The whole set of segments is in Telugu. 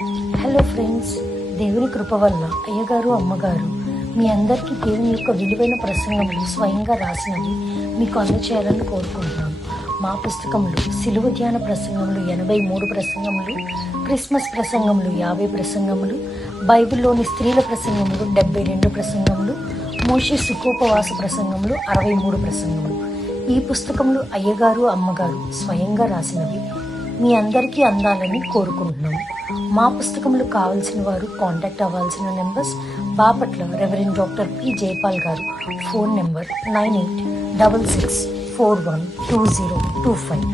హలో ఫ్రెండ్స్, దేవుని కృప వల్ల అయ్యగారు అమ్మగారు మీ అందరికీ దేవుని యొక్క విలువైన ప్రసంగములు స్వయంగా రాసినవి మీకు అందచేయాలని కోరుకుంటున్నాను. మా పుస్తకంలో సిలువ ధ్యాన ప్రసంగములు 83 ప్రసంగములు, క్రిస్మస్ ప్రసంగములు 50 ప్రసంగములు, బైబిల్లోని స్త్రీల ప్రసంగములు 72 ప్రసంగములు, మోషే సుఖోపవాస ప్రసంగములు 63 ప్రసంగములు. ఈ పుస్తకములు అయ్యగారు అమ్మగారు స్వయంగా రాసినవి మీ అందరికీ అందాలని కోరుకుంటున్నాము. మా పుస్తకములు కావాల్సిన వారు కాంటాక్ట్ అవ్వాల్సిన numbers: Bapatla reverend doctor P Jayapal గారు, phone number 9866412025.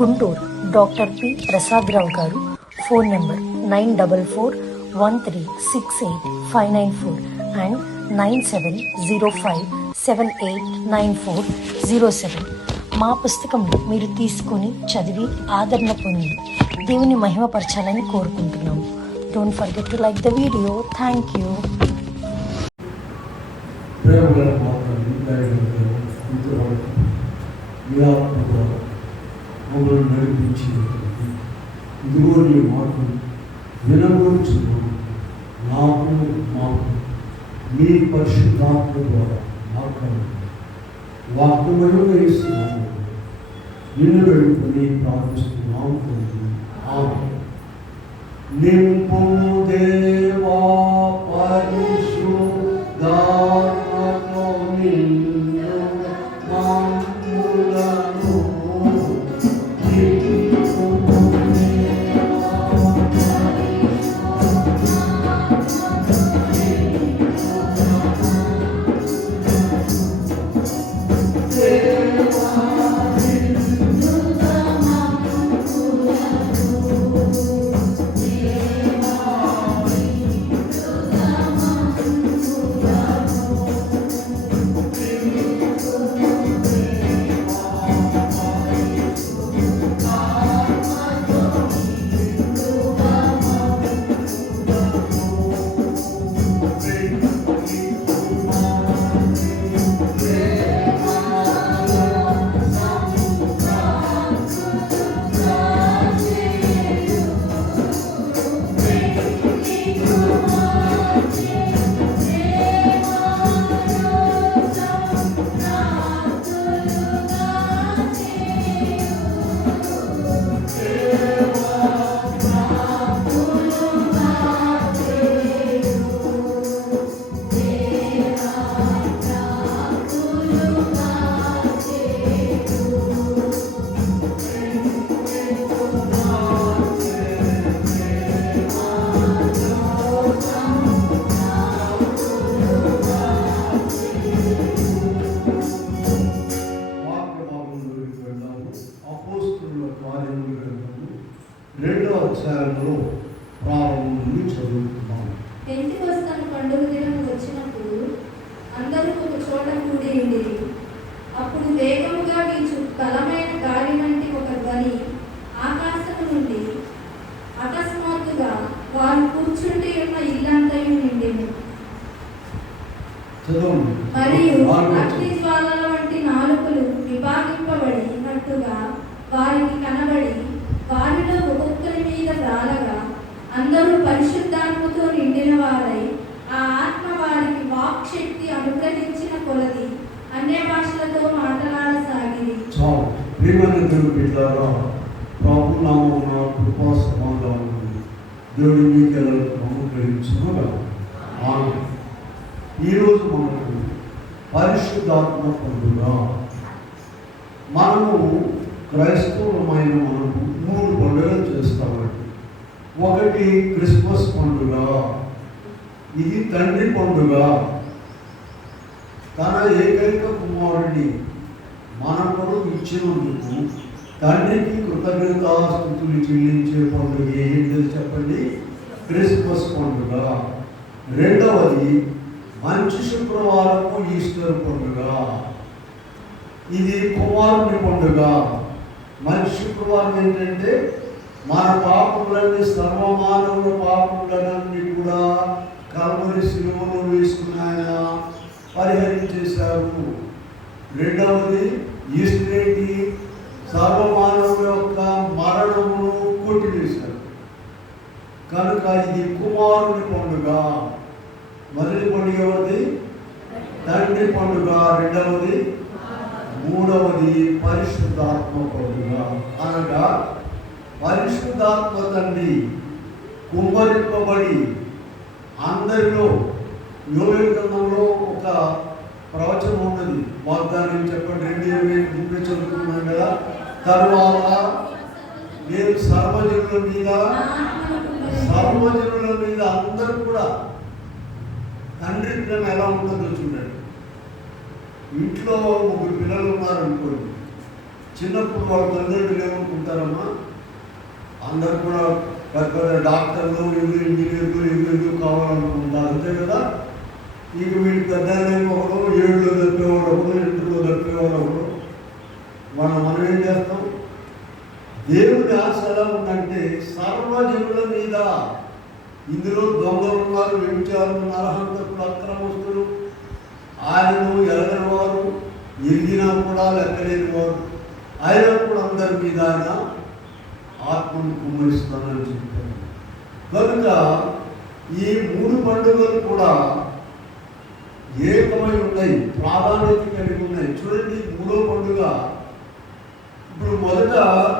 Guntur doctor P Prasad Rao గారు, ఫోన్ నెంబర్ 9413685994 అండ్ 9705789407. మా పుస్తకంలో మీరు తీసుకొని చదివి ఆదరణ పొంది దేవుని మహిమపరచాలని కోరుకుంటున్నాము. Don't forget to like the video. Thank you. మీ పరిశుద్ధాత్మ ద్వారా మాట్లాడండి. వాక్యములు వేస్తున్నాము, నిన్ను వెళ్తుని ప్రార్థిస్తున్నాము. ఆమేన్. నింపుము దేవా పరిశుద్ధాత్మతో నిన్ను మమ్ములను. రెండవ అధ్యాయంలో ప్రారంభం నుండి చదువుతున్నాం. పెంతెకొస్తు పండుగ దినం వచ్చినప్పుడు అందరూ ఒక చోట కూడి ఉండిరి. అప్పుడు వేగముగా వీచు బలమైన గాలి వంటి ఒక ధ్వని ఆకాశము నుండి అకస్మాత్తుగా వారు కూర్చుండి ఉన్న ఇల్లంతయు నిండెను. మరియు అగ్ని జ్వాలల వంటి నాలుకలు విభాగింపబడినట్టుగా వారికి కనబడి వారిలో ఒక్కొక్కరి మీద రాలగా అందరూ పరిశుద్ధాత్మతో నిండిన వారై ఆ ఆత్మ వారికి వాక్ శక్తి అనుగ్రహించిన కొలది అన్య భాషలతో మాట్లాడసాగిరి. దేవుడి మీకు అనుగ్రహించుగా. ఈరోజు మనకు పరిశుద్ధాత్మ పండుగ. మనము క్రైస్తవులమైన మనము 3 పండుగలు చేస్తామండి. ఒకటి క్రిస్మస్ పండుగ. ఇది తండ్రి పండుగ. తన ఏకైక కుమారుడిని మన కొరకు ఇచ్చినందుకు తండ్రికి కృతజ్ఞతాస్తుతులు చెల్లించే పండుగ ఏంటో చెప్పండి? క్రిస్మస్ పండుగ. రెండవది మంచి శుక్రవారము, ఈస్టర్ పండుగ. ఇది కుమారుని పండుగ. మంచి శుక్రవారం ఏంటంటే మన పాపములన్నీ, సర్వమానవుల పాపములన్నీ కూడా కల్వరి శిలువలో వేసుకుని ఆయన పరిహరించేశారు. రెండవది ఈస్టర్ ఏంటి? సర్వమానవుల యొక్క మరణమును కొట్టివేశారు. కనుక ఇది కుమారుని పండుగ. మొదటి పండుగ ఎవరిది? తండ్రి పండుగ. రెండవది, మూడవది పరిశుద్ధాత్మ పండుగ. అనగా పరిశుద్ధాత్మ తండ్రి కుమ్మరింపబడి అందరిలో. యోవేలు గ్రంథంలో ఒక ప్రవచనం ఉన్నది, వాగ్దానం చెప్పండి, 2:23 చదువుకున్నాం కదా. తరువాత నేను సర్వజనుల మీద అందరూ కూడా తండ్రి ప్రేమ ఎలా ఉంటుందో చూడండి. ఇంట్లో 3 పిల్లలు ఉన్నారనుకోండి, చిన్నప్పుడు వాళ్ళ తల్లిదండ్రులు ఏమనుకుంటారమ్మా, అందరు కూడా పెద్ద డాక్టర్లు, ఇంజనీర్లు, ఇల్లు కావాలనుకుంటారు, అంతే కదా. ఇక వీళ్ళు పెద్ద ఒకడు 7లో తప్పేవాడు ఒకడు, 8లో తప్పేవాడు ఒకడు. మనం ఏం చేస్తాం? దేవుని ఆశ ఎలా ఉందంటే సర్వజనుల మీద. ఇందులో దొంగలు ఉన్నారు, వ్యభిచారులు ఉన్నారు, హంతకులు, అక్రమస్తులు, ఆయనను ఎరగని వారు, ఎరిగినా కూడా లెక్కలేని వారు, ఆయన కూడా అందరి మీద ఆయన ఆత్మను కుమ్మరిస్తానని చెప్పారు. కనుక ఈ 3 పండుగలు కూడా ఏకమై ఉన్నాయి, ప్రాధాన్యత కలిగి ఉన్నాయి. చూడండి, 3వ పండుగ. ఇప్పుడు మొదట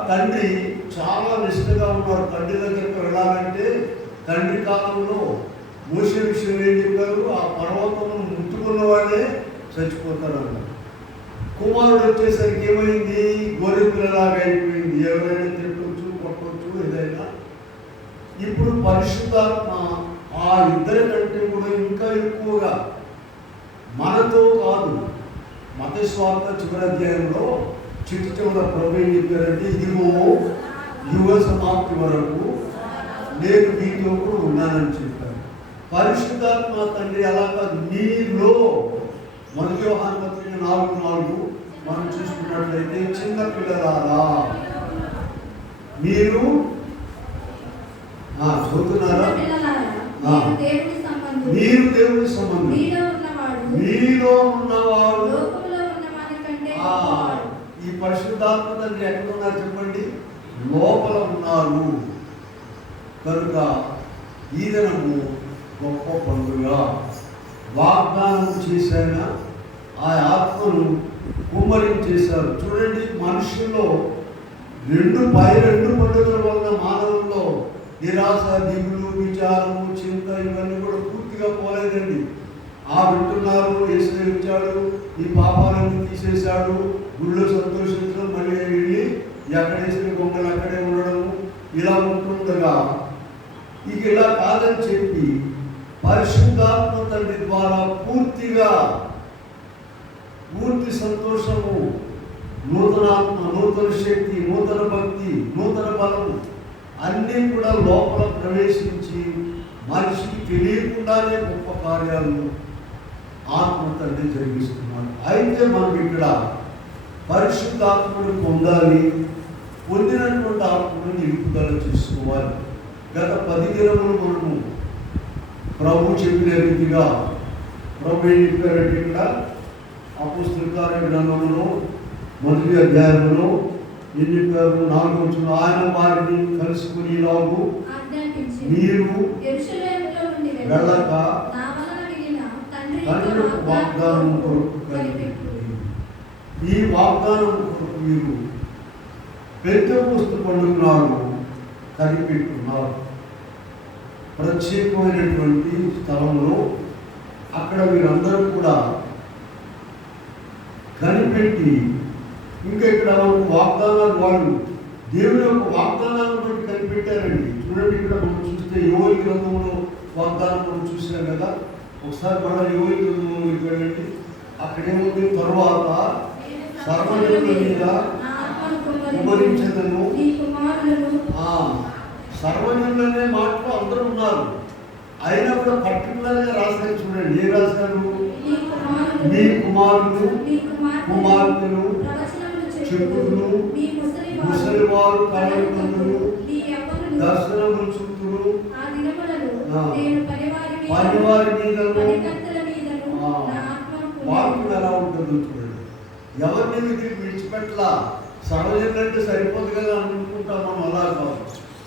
తండ్రి చాలా నిష్ఠగా ఉన్నారు. తండ్రి దగ్గరికి వెళ్ళాలంటే తండ్రి కాలంలో మోసే విషయం ఏం చెప్పారు? ఆ పర్వతమును ముట్టుకున్న వాళ్ళే చచ్చిపోతారన్నారు. కుమారుడు వచ్చేసరికి ఏమైంది? గొర్రెపిల్లలాగా అయిపోయింది. ఎవరైనా తిట్టవచ్చు, కొట్టవచ్చు, ఏదైనా. ఇప్పుడు పరిశుద్ధాత్మ ఆ ఇద్దరి కంటే కూడా ఇంకా ఎక్కువగా మనతో కాదు. మత్తయి సువార్త చివరి అధ్యాయంలో చివర ప్రభు ఏం చెప్పారంటే, ఇదిగో యుగ సమాప్తి వరకు నేను మీతో కూడా ఉన్నానని చెప్పారు. పరిశుద్ధాత్మ తండ్రి అలా కాదు, మీలో. మొదటి యోహాను పత్రిక 4:4 మనం చూసుకున్నట్లయితే, చిన్న పిల్లలారా మీరు చదువుతున్నారా? మీరు దేవుని సంబంధం, మీలో ఉన్నవాడు. ఈ పరిశుద్ధాత్మ తండ్రి ఎక్కడ ఉన్నారు చెప్పండి? లోపల ఉన్నారు. కనుక ఈ దినము గొప్ప పండుగ. వాగ్దానం చేశాన ఆ ఆత్మను కుమ్మరించేశారు. చూడండి, మనుషుల్లో 2 పండుగల వలన మానవుల్లో నిరాశ, దిగులు, విచారము, చింత ఇవన్నీ కూడా పూర్తిగా పోలేదండి. వింటున్నారు, యేసు వచ్చాడు, ఈ పాపాలను తీసేశాడు, గుళ్ళో సంతోషించడం, మళ్ళీ వెళ్ళి ఎక్కడేసిన గొంగలు అక్కడే ఉండడము, ఇలా ఉంటుండగా ఇక ఇలా కాదని చెప్పి పరిశుద్ధాత్మ తండ్రి ద్వారా పూర్తి సంతోషము, నూతనాత్మ, నూతన శక్తి, నూతన భక్తి, నూతన బలము అన్నీ కూడా లోపల ప్రవేశించి మనిషికి తెలియకుండానే గొప్ప కార్యాలు ఆత్మ తండ్రి జరిగిస్తున్నారు. అయితే మనం ఇక్కడ పరిశుద్ధాత్మను పొందాలి, పొందినటువంటి ఆత్మను నిలుపుదల చేసుకోవాలి. గత 10 దినములు మనము ప్రభు చెప్పిన రీతిగా ప్రభు ఏం చెప్పారంటే, ఇక్కడ అపోస్తలుల కార్య గ్రంథంలో 1వ అధ్యాయంలో ఏం చెప్పారు? 4వ వచనం, ఆయన వారిని కలుసుకుని ఇలాగు మీరు వెళ్ళక తండ్రి వాగ్దానం కొరకు కనిపెట్టుడి. ఈ వాగ్దానం కొరకు మీరు పెంతెకోస్తు పండుగ నాడు కనిపెట్టున్నారు. ప్రత్యేకమైనటువంటి స్థలంలో అక్కడ మీరందరూ కూడా కనిపెట్టి, ఇంకా ఇక్కడ వాగ్దానాలు, వాళ్ళు దేవుని యొక్క వాగ్దానాలను బట్టి కనిపెట్టారండి. చూడండి, ఇక్కడ మనం చూస్తే యోవేలు గ్రంథంలో వాగ్దానం మనం చూసాం కదా. ఒకసారి మన యోవేలు గ్రంథంలోకి వెళ్ళండి. అక్కడేముంది? తరువాత సర్వజనుల మీద కుమ్మరించెదను. సర్వజనులనే మాటలు అందరూ ఉన్నారు, అయినా కూడా పర్టికులర్గా రాశారు. చూడండి, ఏ రాశారు? మీ కుమారులు, కుమార్తెలు, చెప్పులు, ముసలివారు, కళలు, దర్శనములు చూతులు, పనివారి మీద వాక్యం ఎలా ఉంటుందో చూడండి. ఎవరిని విడిచిపెట్ల. సర్వజనులంటే సరిపోదు కదా అనుకుంటాం మనం. అలా కాదు.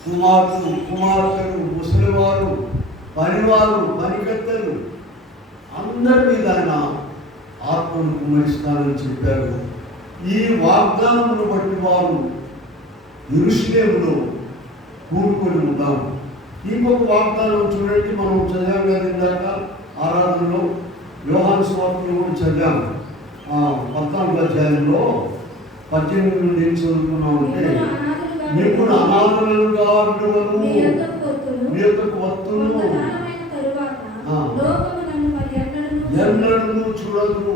కుమార్తెలు, కుమార్తెలు, ముసలి పనివారు, పనికత్తెలు అందరి మీద ఆయన ఆత్మను కుమ్మరిస్తానని చెప్పారు. ఈ వాగ్దానమును బట్టి వారు యెరూషలేములో కూడుకొని ఉన్నాం. ఇంకొక వాగ్దానం చూడండి, మనం చదివాం కదా ఇందాక ఆరాధనలో, యోహాను సువార్తలో కూడా చదివాం. 14వ అధ్యాయంలో 18 నుండి ఏం చదువుకున్నాం అంటే, ఇప్పుడు అనాథలుగా విడువను, మీ యొక్కకు వత్తును, ఎన్నడూ చూడదు,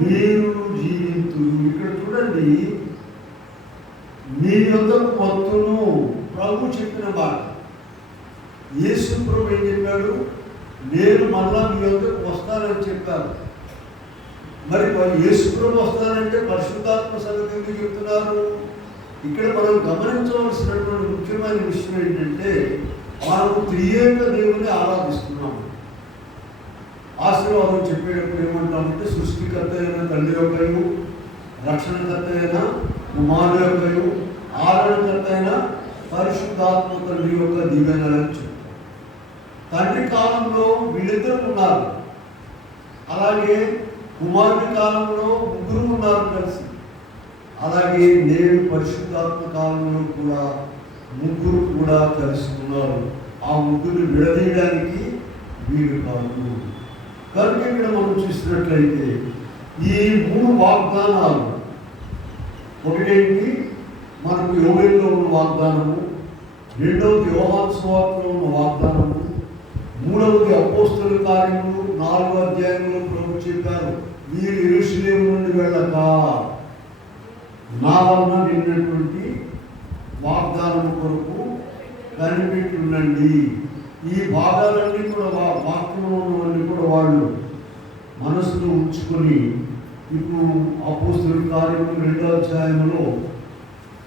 మీరు జీవించు. ఇక్కడ చూడండి, మీ యొక్కకు వత్తును ప్రభు చెప్పిన మాట. యేసు ప్రభు ఏం చెప్పాడు? నేను మళ్ళా మీ యొక్కకు వస్తానని చెప్పారు. మరి యేసు ప్రభు వస్తానంటే పరిశుద్ధాత్మ సంగతి ఎందుకు చెప్తున్నారు? ఇక్కడ మనం గమనించవలసినటువంటి ముఖ్యమైన విషయం ఏంటంటే, మనం త్రియేక దేవుని ఆరాధిస్తున్నాం. ఆశీర్వాదం చెప్పేటప్పుడు ఏమంటామంటే, సృష్టికర్త అయిన తండ్రి యొక్కయు, రక్షణకర్త అయిన కుమారుడు యొక్కయు, ఆదరణకర్త అయిన పరిశుద్ధాత్మ తండ్రి యొక్క దీవెనలని చెప్తాం. తండ్రి కాలంలో వీళ్ళిద్దరు ఉన్నారు, అలాగే కుమారుడి కాలంలో ముగ్గురు ఉన్నారు కలిసి, అలాగే నేడు పరిశుద్ధాత్మ కాలంలో కూడా ముగ్గురు కూడా కలిసి ఉన్నారు. ఆ ముగ్గురు విడదీయడానికి వీలు కాదు. కనుక ఇక్కడ మనం చూసినట్లయితే ఈ 3 వాగ్దానాలు, ఒకటేంటి మనకు యోవేలులో ఉన్న వాగ్దానము, రెండవది యోహాను సువార్తలో ఉన్న వాగ్దానము, మూడవది అపోస్తలుల కార్యములు 4వ అధ్యాయంలో ప్రభు చెప్పారు, మీరు యెరూషలేము నుండి వెళ్ళక నా వలన నిన్నటువంటి వాగ్దానం కొరకు కనిపెట్టి ఉండండి. ఈ భాగాలన్నీ కూడా వాక్యంలో ఉన్నవన్నీ కూడా వాళ్ళు మనసులో ఉంచుకొని, ఇప్పుడు అపోస్తలుల కార్యములు 2వ అధ్యాయంలో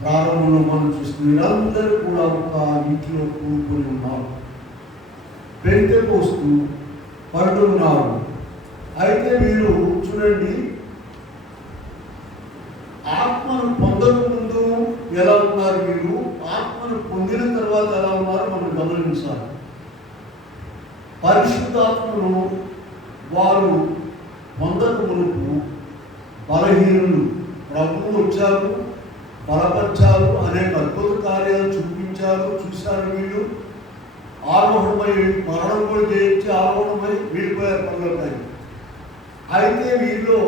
ప్రారంభంలో మనం చూస్తున్నాం, వీళ్ళందరూ కూడా ఒక ఇంట్లో కూడుకొని ఉన్నారు. పెంతెకోస్తు పండుగ నాడు అయితే మీరు చూడండి, ఆత్మను పొందక ముందు ఎలా ఉన్నారు, మీరు ఆత్మను పొందిన తర్వాత ఎలా ఉన్నారు మనం గమనించాలి. పరిశుద్ధాత్మను వారు పొందక మునుపు బలహీనులు, ప్రభువు వచ్చారు, బలపరిచారు, అనేక అద్భుత కార్యాలు చూపించారు, చూశారు. వీళ్ళు ఆరోహణమై మరణం కూడా చేయించి ఆరోహణమై వెళ్ళిపోయారు పనులపై. అయితే వీళ్ళు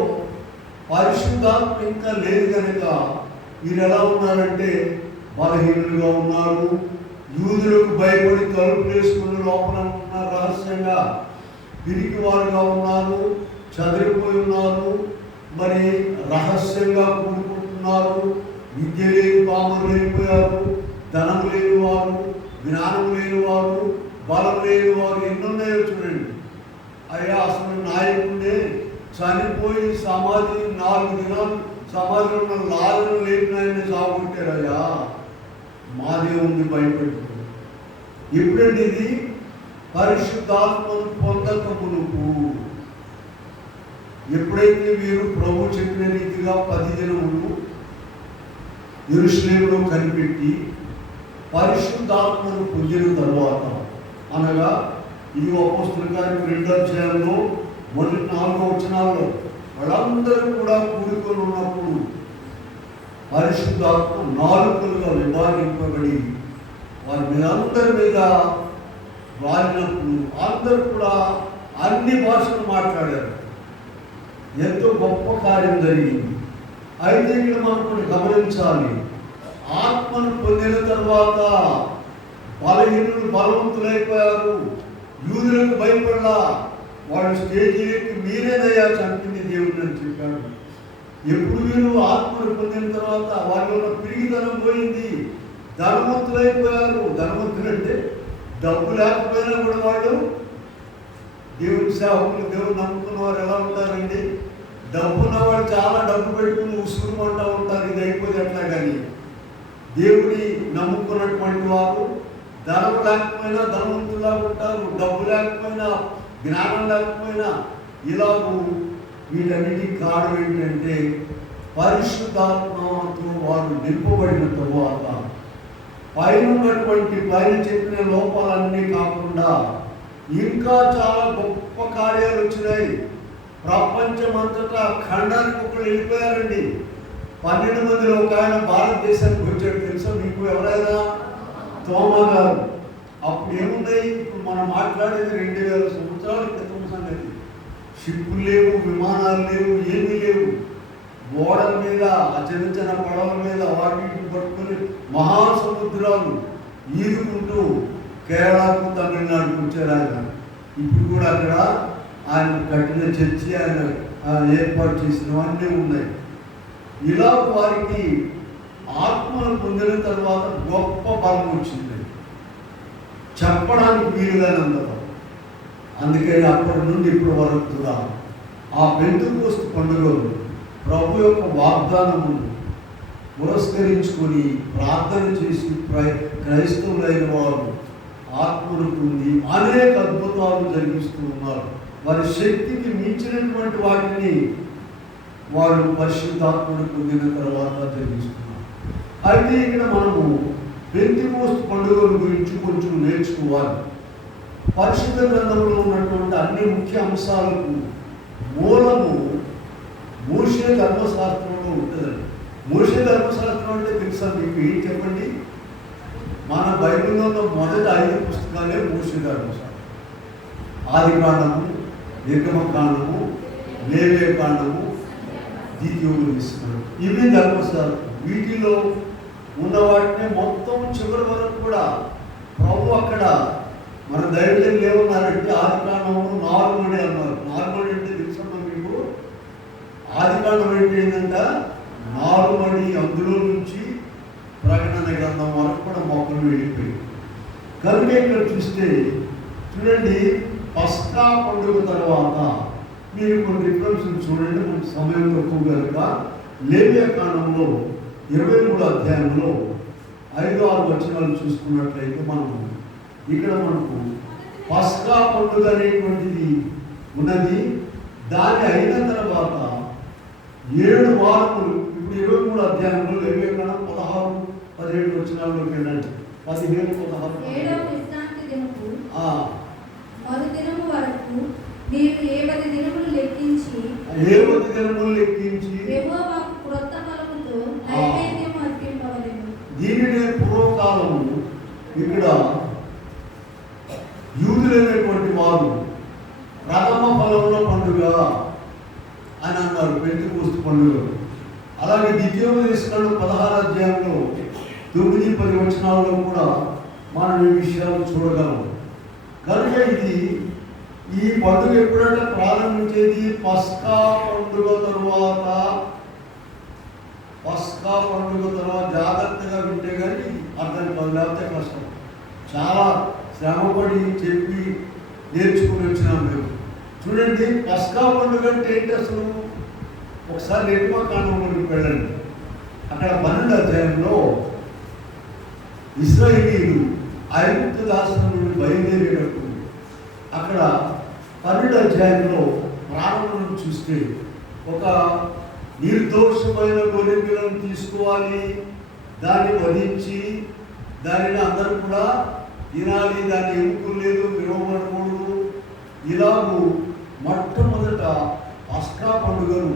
పరిశుద్ధాత్మ ఇంకా లేదు కనుక వీరు ఎలా ఉన్నారంటే బలహీనులుగా ఉన్నారు. యూదులకు భయపడి తలుపు వేసుకుని లోపల ఉన్నారు, రహస్యంగా పిరికి వారుగా ఉన్నారు, చదివిపోయి ఉన్నారు, మరి రహస్యంగా కూడుకుంటున్నారు. విద్య లేని పాములు లేనిపోయారు, ధనం లేని వారు, జ్ఞానం లేని వారు, బలం లేని వారు, ఎన్నున్నాయో చూడండి. అయ్యా అసలు నాయకుడే చనిపోయి సమాధి 4 దినాలు సమాధిలో ఉన్న లాజరు లేపిన ఆయన్ని సాగుంటారయ్యా, మాదే ఉంది భయపెట్టుకుని. ఎప్పుడండి ఇది? పరిశుద్ధాత్మను పొందక మునుపు. ఎప్పుడైతే మీరు ప్రభు చెప్పిన రీతిగా 10 దినములు యెరూషలేములో కనిపెట్టి పరిశుద్ధాత్మను పొందిన తరువాత, అనగా ఈ అపోస్తలుల కార్యం 2వ అధ్యాయంలో మొదటి 4 వచనాల్లో వాళ్ళందరూ కూడా కూడుకొని ఉన్నప్పుడు పరిశుద్ధాత్మ 4 విభాగింపబడి వారి మీద అందరి మీద వారినప్పుడు అందరూ కూడా అన్ని భాషలు మాట్లాడారు. ఎంతో గొప్ప కార్యం జరిగింది. అయితే ఇక్కడ మనం కొన్ని గమనించాలి. ఆత్మను పొందిన తర్వాత బలహీనులు బలవంతులైపోయారు. యూదులకు భయపడలా. వాళ్ళు స్టేజీ ఎక్కి మీరేదయ్యా చంపింది దేవుడు అని చెప్పాడు. ఎప్పుడు వీరు ఆత్మను పొందిన తర్వాత వాళ్ళ పిరిగిదనం పోయింది, ధనవంతులైపోయారు. ధనవంతులు అంటే డబ్బు లేకపోయినా కూడా వాళ్ళు దేవుని సేవకులు, దేవుడు నమ్ముకున్న వారు ఎలా ఉంటారండి? డబ్బున్న వాళ్ళు చాలా డబ్బు పెట్టుకుని ఉసురుమంటూ ఉంటారు, ఇది అయిపోతే ఎట్లా. కానీ దేవుడి నమ్ముకున్నటువంటి వారు ధనం లేకపోయినా ధనవంతులా ఉంటారు, డబ్బు లేకపోయినా జ్ఞానం లేకపోయినా. ఇలాగూ వీటన్నిటికీ కారణం ఏంటంటే పరిశుద్ధాత్మతో వారు నింపబడిన తరువాత పైన చెప్పిన లోపాలన్నీ కాకుండా ఇంకా చాలా గొప్ప కార్యాలు వచ్చినాయి. ప్రపంచమంతటా ఖండానికి ఒకళ్ళు వెళ్ళిపోయారండి. 12 మందిలో ఒక ఆయన భారతదేశానికి వచ్చాడు. తెలుసా మీకు ఎవరైనా? తోమా గారు. అప్పుడు ఏమున్నాయి? ఇప్పుడు మనం మాట్లాడేది 2000 సంవత్సరాల క్రితం సంగతి. షిప్పులు లేవు, విమానాలు లేవు, ఏమీ లేవు. ఓడల మీద, ఆ చిన్న చిన్న పడవల మీద వాటిని పట్టుకొని మహాసముద్రాలు ఈదుకుంటూ కేరళకు, తమిళనాడుకు వచ్చారు ఆయన. ఇప్పుడు కూడా అక్కడ ఆయన కట్టిన చర్చి, ఆయన ఏర్పాటు చేసినవన్నీ ఉన్నాయి. ఇలా వారికి ఆత్మను పొందిన తర్వాత గొప్ప బలం వచ్చింది, చెప్పడానికి వీలుగానందరూ. అందుకని అప్పటి నుండి ఇప్పటి వరకు కూడా ఆ పెంతెకోస్తు పండుగలు ప్రభు యొక్క వాగ్దానమును పురస్కరించుకొని ప్రార్థన చేసి క్రైస్తవులైన వారు ఆత్మను పొంది అనేక అద్భుతాలు జరిగిస్తూ ఉన్నారు. వారి శక్తికి మించినటువంటి వాటిని వారు పరిశుద్ధాత్మను పొందిన తర్వాత జరిగిస్తున్నారు. అయితే ఇక్కడ మనము పెంతెకోస్తు పండుగల గురించి కొంచెం నేర్చుకోవాలి. పరిశుద్ధ గ్రంథంలో ఉన్నటువంటి అన్ని ముఖ్య అంశాలకు మూలము మోషే ధర్మశాస్త్రంలో ఉంటుందండి. మోషే ధర్మశాస్త్రం అంటే తెలుసా మీకు? ఏం చెప్పండి? మన బైబిల్లో ఉన్న మొదటి 5 పుస్తకాలే మోషే ధర్మశాస్త్రం. ఆదికాండము, నిర్గమకాండము, లేవియకాండము, ద్వితీయోపదేశకాండం. ఇవి ధర్మశాస్త్రం. వీటిలో ఉన్న వాటిని మొత్తం చివరి వరకు కూడా ప్రభు అక్కడ మన దైవజనులు ఏమన్నారంటే ఆదికాండము నార్మడి అన్నారు. నార్మడి అంటే తెలుసమ్మా మీకు? ఆదికాండం అంటే ఏంటంట? నార్మడి. అందులో నుంచి ప్రకటన గ్రంథం వరకు కూడా మొక్కలు వెళ్ళిపోయి. కనుక ఇక్కడ చూస్తే చూడండి, పస్కా పండుగ తర్వాత మీరు కొన్ని రిఫరెన్స్లు చూడండి. మనకు సమయం తక్కువ కనుక లేవియకాండంలో 23వ అధ్యాయంలో 5-6 వచనాలు చూసుకున్నట్లయితే మనము ఇక్కడ మనకు పస్కా పండుగ అనేటువంటిది ఉన్నది. దాని అయిన తర్వాత 7 వారములు. ఇప్పుడు 23వ అధ్యాయంలో లేవియకాండం 16-17 వచనాల్లోకి వెళ్ళండి. 15-16. ఏడవ విశ్రాంతి దినపు మొదటి దినము వరకు మీరు 70 దినములు లెక్కించి యెహోవాకు క్రొత్త బలముతో నైవేద్యం అర్పింపవలెను. దీనినే పూర్వకాలము ఇక్కడ యూదులైనటువంటి వారు ప్రథమ ఫలముల పండుగ అని అన్నారు, పెంతెకోస్తు పండుగ. అలాగే ద్వితీయోపదేశకాండం 16వ అధ్యాయంలో 9-10 వచనాల్లో కూడా మనం ఈ విషయాలు చూడగలం. కనుక ఈ పండుగ ఎప్పుడంటే ప్రారంభించేది పస్కా పండుగ తరువాత. పస్కా పండుగ తర్వాత జాగ్రత్తగా వింటే కానీ అర్థం కాదు, లేకపోతే కష్టం. చాలా శ్రమపడి చెప్పి నేర్చుకుని వచ్చినాం మేము. చూడండి, పస్కా పండుగ అంటే ఏంటి అసలు? ఒకసారి నిర్గమకాండంలోకి వెళ్ళండి. అక్కడ 12వ అధ్యాయంలో ఇశ్రాయేలీయులు ఐగుప్తు దాస్యం నుండి బయలుదేరేటప్పుడు అక్కడ 12వ అధ్యాయంలో ప్రారంభం చూస్తే ఒక నిర్దోషమైన గొర్రెపిల్లను తీసుకోవాలి, దాన్ని వధించి దానిని అందరూ కూడా తినాలి, దాన్ని ఎముకలు లేదు, విరవబడకూడదు. ఇలాగూ మొట్టమొదట పస్కా పండుగను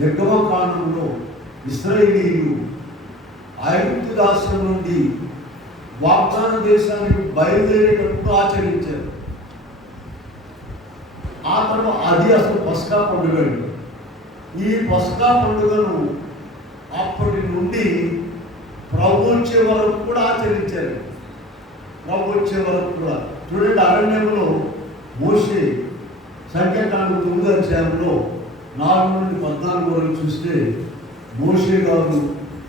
నిర్గమకాండంలో ఇశ్రాయేలీయులు ఐగుప్తు దాస్యం నుండి వాగ్దాన దేశానికి బయలుదేరేటప్పుడు ఆచరించారు. ఆ తర్వాత అది అసలు పస్కా పండుగ. ఈ పస్కా పండుగను అప్పటి నుండి ప్రభు వచ్చే వరకు కూడా ఆచరించారు. ప్రభు వచ్చే వరకు కూడా చూడండి, అరణ్యంలో మోషే సంఖ్యాకాండం 9వ అధ్యాయంలో 4-14 వరకు చూస్తే మోషే గారు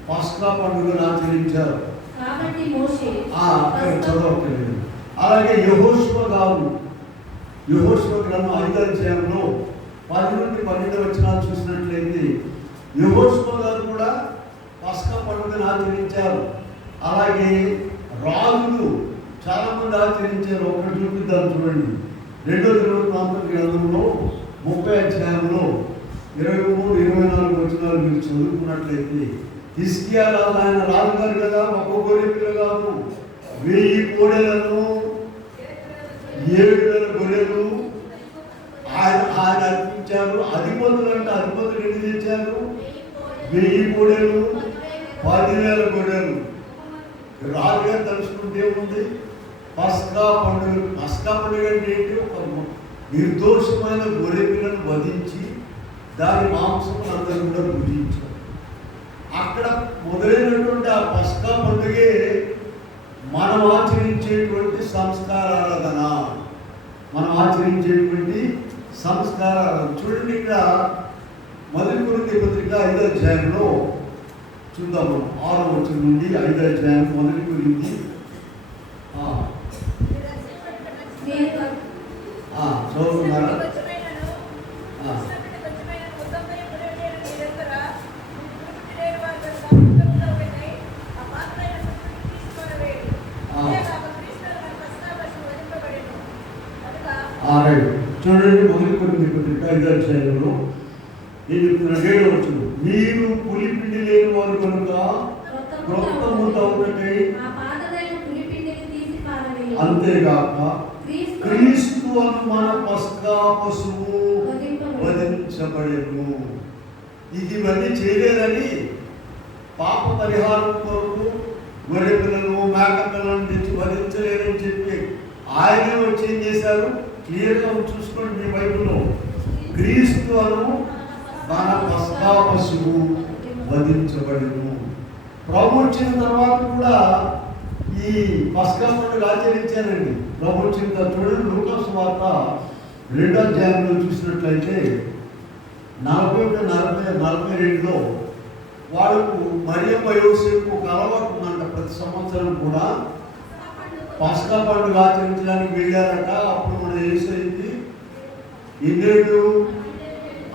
పస్కా పండుగను ఆచరించారు. చదవట్లేదు. అలాగే యెహోషువ గారు యెహోషువ గ్రంథం 5వ అధ్యాయంలో 10-12 వచనాలు చూసినట్లయితే యెహోషువ గారు కూడా పస్కా పండుగను ఆచరించారు. అలాగే రాజులు చాలా మంది ఆచరించారు. ఒకటి చూపిద్దాం చూడండి. 2వ దినవృత్తాంతం గ్రంథంలో 30వ అధ్యాయంలో 23-24 వచనాలు మీరు చదువుకున్నట్లయితే హిజ్కియా రాజు, ఆయన రాజుగారు కదా, ఒక గొర్రె పిల్ల కాదు, 1000 కోడెలను 7,000 గొర్రెలు ఆయన అర్పించారు. అధిపతులు అంటే అధిపతులు ఎన్ని తెచ్చారు? 1000 కోడెలు 10,000 గొర్రెలు. రాజుగారు తలుచుకుంటే ఉంది పస్కా పండుగ. పస్కా పండుగ అంటే ఏంటి? ఒక నిర్దోషమైన గొర్రె పిల్లను వధించి దాని మాంసం అందరూ కూడా భుజించారు. అక్కడ మొదలైనటువంటి ఆ పస్కా పండుగే మనం ఆచరించేటువంటి సంస్కారారాధన. మనం ఆచరించేటువంటి సంస్కారారాధన. చూడండి, ఇక్కడ 1 కొరింథీ పత్రిక 5వ అధ్యాయంలో చూద్దాము. 6వ వచనం నుండి 5వ అధ్యాయం 1 కొరింథీ చదువుతున్నారా? చూడండి, 1 కొరింథీ పత్రిక 5వ అధ్యాయంలో ఏం చెప్తున్నారు? 7వ వచనం, మీరు పులిపిండి లేని వారు కనుక క్రొత్త మూత ఒకటై, అంతేగాక క్రీస్తు అను మన పస్కా పశువు వధించబడెను. ఇవన్నీ చేయలేదని పాప పరిహారం కొరకు గొర్రె పిల్లలు మేక పిల్లలను తెచ్చి వధించలేదని చెప్పి ఆయనే వచ్చి ఏం చేశారు? క్లియర్గా చూసుకోండి మీ బైబిల్లో. క్రీస్తు అను మన పస్కా పశువు వధించబడెను. ప్రభు వచ్చిన తర్వాత కూడా ఈ పస్కా పండుగ ఆచరించారండి. ప్రభు వచ్చిన తర్వాత చూడండి, లూకా సువార్త 2వ అధ్యాయంలో చూసినట్లయితే 41-42లో వాళ్ళకు మరియమ్మ యోసేపు ఒక అలవాటు ఉందంట. ప్రతి సంవత్సరం కూడా పస్కా పండుగ ఆచరించడానికి వెళ్ళారట. అప్పుడు మన యేసయ్యకి ఎన్నేళ్ళు?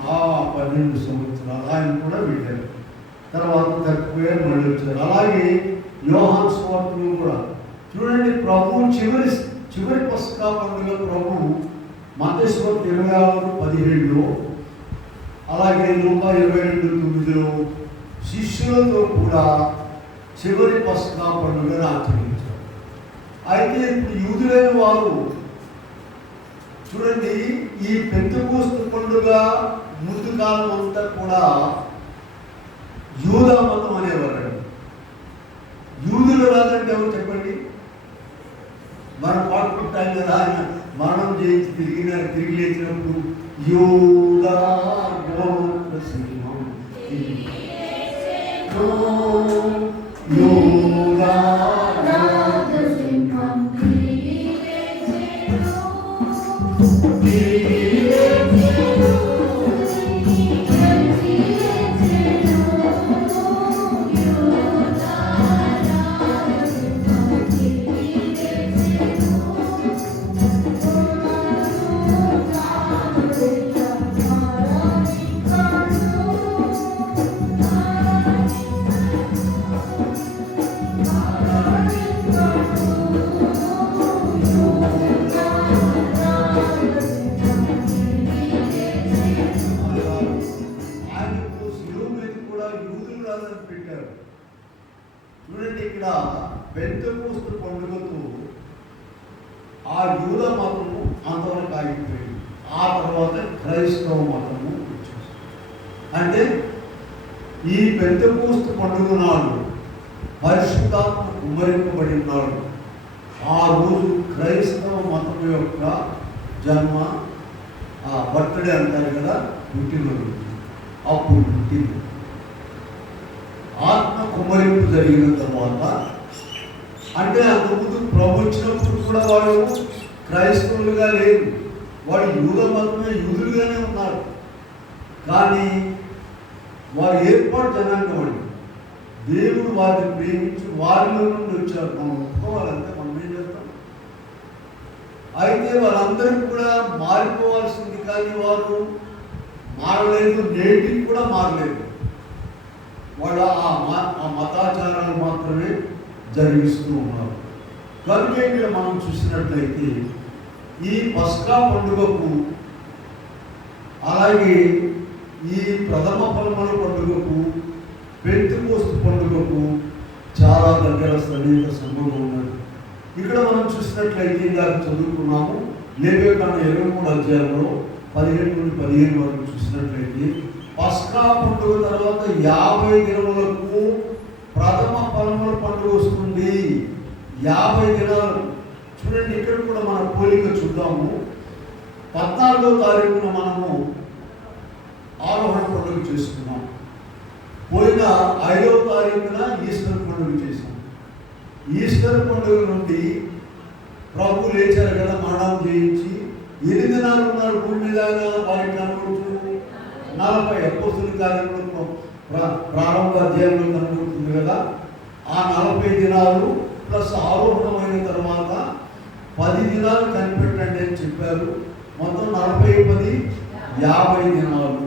12 సంవత్సరాలు. ఆయన కూడా వెళ్ళారు. తర్వాత తక్కువే మళ్ళీ వచ్చారు. అలాగే యోహాను సువార్తలో కూడా చూడండి, ప్రభు చివరి పస్కా పండుగ ప్రభు మత్తయి సువార్త 26:17లో, అలాగే లూకా 22:9లో శిష్యులతో కూడా చివరి పస్కా పండుగను ఆచరించారు. అయితే ఇప్పుడు యూదులైన వారు చూడండి, ఈ పెంతెకోస్తు పండుగ ముందు కాలం అంతా కూడా యూదా మతం అనేవారండి. యూదులు రాదంటే ఎవరు చెప్పండి? మనం పాడుకుంటాం కదా, ఆయన మరణం చేయించి తిరిగి లేచినప్పుడు యూదా గోత్ర సింహం యూదా గోత్ర సింహం పెట్టారు. చూడండి, ఇక్కడ పెంతెకోస్తు పండుగతో ఆ యూద మతము అంతవరకు ఆగిపోయింది. ఆ తర్వాత క్రైస్తవ మతము వచ్చేసింది. అంటే ఈ పెంతెకోస్తు పండుగ నాడు పరిశుద్ధాత్మ కుమ్మరింపబడిన నాడు, ఆ రోజు క్రైస్తవ మతం యొక్క జన్మ, బర్త్డే అంటారు కదా, పుట్టినరోజు. అప్పుడు పుట్టింది. ఆత్మ కుమ్మరింపు జరిగిన తర్వాత, అంటే అంతకుముందు ప్రభు వచ్చినప్పుడు కూడా వాడు క్రైస్తవులుగా లేదు, వాడు యూద మతమే, యూదులుగానే ఉన్నారు. కానీ వారు ఏర్పాటు జనాంగం అండి. దేవుడు వారిని ప్రేమించి వారిలో నుండి వచ్చారు. మనం ఒప్పుకోవాలంటే మనం ఏం చేస్తాం? అయితే వారందరికీ కూడా మారిపోవాల్సింది, కానీ వారు మారలేదు, నేటికి కూడా మారలేదు. వాళ్ళు ఆ మతాచారాలు మాత్రమే జరిగిస్తూ ఉన్నారు. కనుక ఇక్కడ మనం చూసినట్లయితే ఈ పస్కా పండుగకు, అలాగే ఈ ప్రథమ ఫలముల పండుగకు, పెంతెకోస్తు పండుగకు చాలా దగ్గర సన్నిహిత సంబంధం ఉన్నది. ఇక్కడ మనం చూసినట్లయితే ఇందాక చదువుకున్నాము లేవియకాండం 23 అధ్యాయంలో 17 నుండి 15 వరకు చూసినట్లయితే పస్కా పండుగ తర్వాత 50 దినములకు ప్రథమ ఫలముల పండుగ వస్తుంది. 50 దినాలు చూడండి. ఇక్కడ కూడా మన పోలిక చూద్దాము. 14వ తారీఖున మనము ఆరోహణ పండుగ చేసుకున్నాం. పోయిన 5వ తారీఖున ఈస్టర్ పండుగ చేశాం. ఈస్టర్ పండుగ నుండి ప్రభు లేచారు కదా, మరణం చేయించి 8 దినాలు ఉన్నారు భూమి మీద. వారికి కనబడుతూ 40 అపోస్తుల కార్యక్రమంలో ప్రారంభ అధ్యాయంలో కనబడుతుంది కదా. ఆ 40 దినాలు ప్లస్ ఆరోహణమైన తర్వాత 10 దినాలు కనిపెట్టండి అని చెప్పారు. మొత్తం 40 10 50 దినాలు.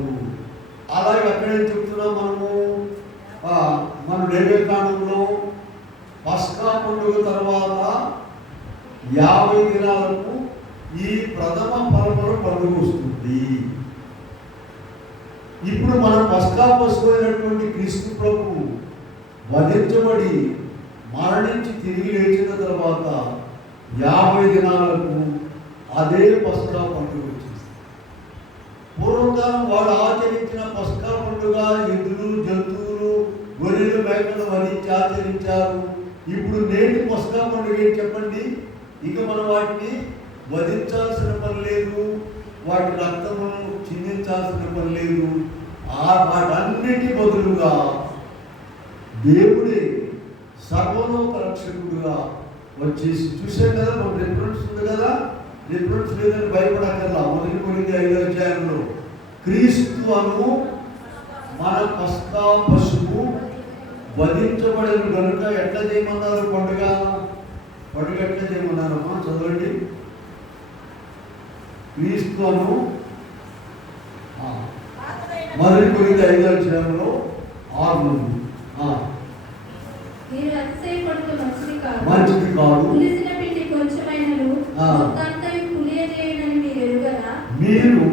అలాగే అక్కడే చెప్తున్నాం మనము. మన లేవియకాండంలో పస్కా పండుగ తర్వాత 50 దినాలకు ఈ ప్రథమ ఫలముల పండుగ వస్తుంది. ఇప్పుడు మనం పస్కా పశువైనటువంటి క్రీస్తు ప్రభు వధించబడి మరణించి తిరిగి లేచిన తర్వాత 50 దినాలకు అదే పస్కా పండుగ వచ్చేస్తుంది. పూర్వకాలం వాళ్ళు ఆచరించిన పస్కా పండుగ ఎద్దులు జంతువులు గొర్రెలు మేకలు వధించి ఆచరించారు. ఇప్పుడు నేటి పస్కా పండుగ ఏంటి చెప్పండి? ఇక మనం వాటిని వధించాల్సిన పని లేదు, వాటి రక్తములను చిందించాల్సిన పని లేదు. వాటన్నిటి బదులుగా దేవుడే సర్వలోక రక్షకుడుగా వచ్చేసి చూసాం కదా. మన రిఫరెన్స్ ఉంది కదా. రిఫరెన్స్ లేదని భయపడక్కర్లా. 1 కొరింథీ 5వ అధ్యాయంలో క్రీస్తు అను మన పస్కా పశువు వధించబడిన కనుక ఎట్లా చేయమన్నారు? పండుగ ఎట్లా చేయమన్నారమ్మా? చదవండి. క్రీస్తు అను 1 కొరింథీ 5వ అధ్యాయంలో 6 నుండి మీరు అతిశయపడుతూ మంచిది కాదు. పులిసిన పిండి కొంచెమైనను మొత్తంతయు పులియజేయనని మీరు ఎరుగరా? మీరు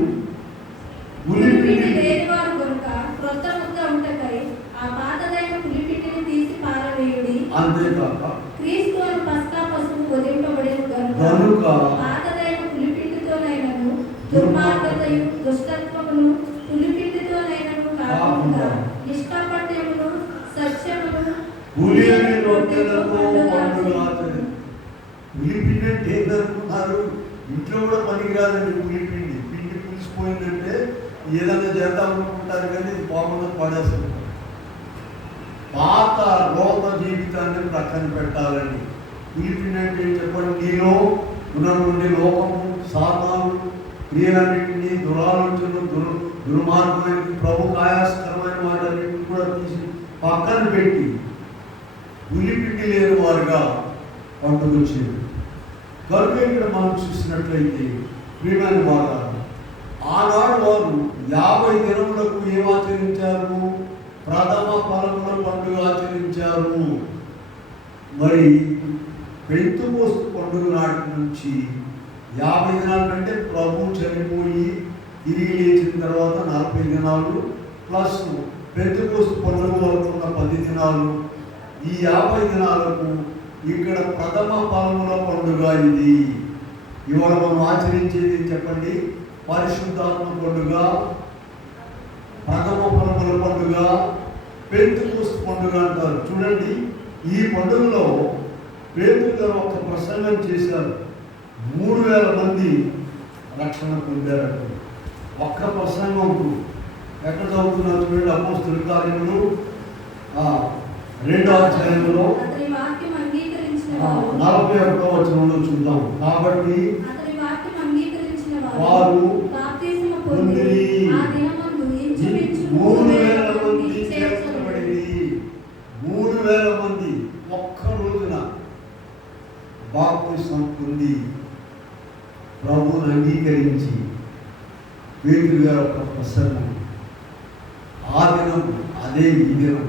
పులిపిండి లేనివారు కనుక క్రొత్త ముద్ద ఉంటకై ఆ పాతదైన పులిపిండిని తీసి పారవేయుడి. అంతేకాక క్రీస్తు అను పస్కా పశువు వధింపబడిన కనుక పాతదైన పులిపిండితోనైనను దుర్మార్గతయు దుష్టత్వమును పులిపిండితోనైనను కాకుండా నిష్కాపట్యమును సత్యమును పులియని రొట్టెలతో పండుగ ఆచరణ. పులిపిండి అంటే ఏం జరుపుకున్నారు? ఇంట్లో కూడా పనికిరాదండి పులిపిండి. పిండి పులిసిపోయిందంటే ఏదైనా చేద్దాం అనుకుంటారు కానీ ఇది బాగుందని పడేస్తారు. పాత రోగ జీవితాన్ని ప్రక్కన పెట్టాలని. పులిపిండి అంటే చెప్పండి, నీలో ఉన్నటువంటి లోకము సాతాను క్రియలన్నింటినీ దురాలోచనలు దుర్మార్గమైన ప్రభు ఆయాస్కరమైన వాటన్నింటినీ కూడా తీసి పక్కన పెట్టి పులిపిండి లేని వారుగా పండుగ వచ్చేది. కనుక ఇక్కడ మనం చూసినట్లయితే ప్రియమైన వారు ఆనాడు వారు 50 దినములకు ఏం ఆచరించారు? ప్రథమ ఫలముల పండుగ ఆచరించారు. మరి పెంతెకోస్తు పండుగ నాటి నుంచి 50 దినాల కంటే ప్రభు చనిపోయి తిరిగి లేచిన తర్వాత 40 దినాలు ప్లస్ పెంతెకోస్తు పండుగ వరకు ఉన్న 10 దినాలు. ఈ 50 దినాలకు ఇక్కడ ప్రథమ ఫలముల పండుగ ఇది. ఇవాళ మనం ఆచరించేది చెప్పండి, పరిశుద్ధాత్మ పండుగ, ప్రథమ ఫలముల పండుగ, పెంతెకోస్తు పండుగ అంటారు. చూడండి, ఈ పండుగలో పేతురు గారు ఒక ప్రసంగం చేశారు. 3000 మంది రక్షణ పొందారు. ఒక్క ప్రసంగంకు ఎక్కడ చదువుతున్నారు చూడండి. అపోస్తుల కార్యములు 2వ అధ్యాయంలో 41వ వచనంలో చూద్దాం. కాబట్టి వారు 3000 మంది చేర్చబడింది. 3000 మంది ఒక్క రోజున బాప్తిసం పొంది ప్రభువును అంగీకరించి పేతురు గారు ఒక ప్రసంగం. ఆ దినం అదే ఈ దినం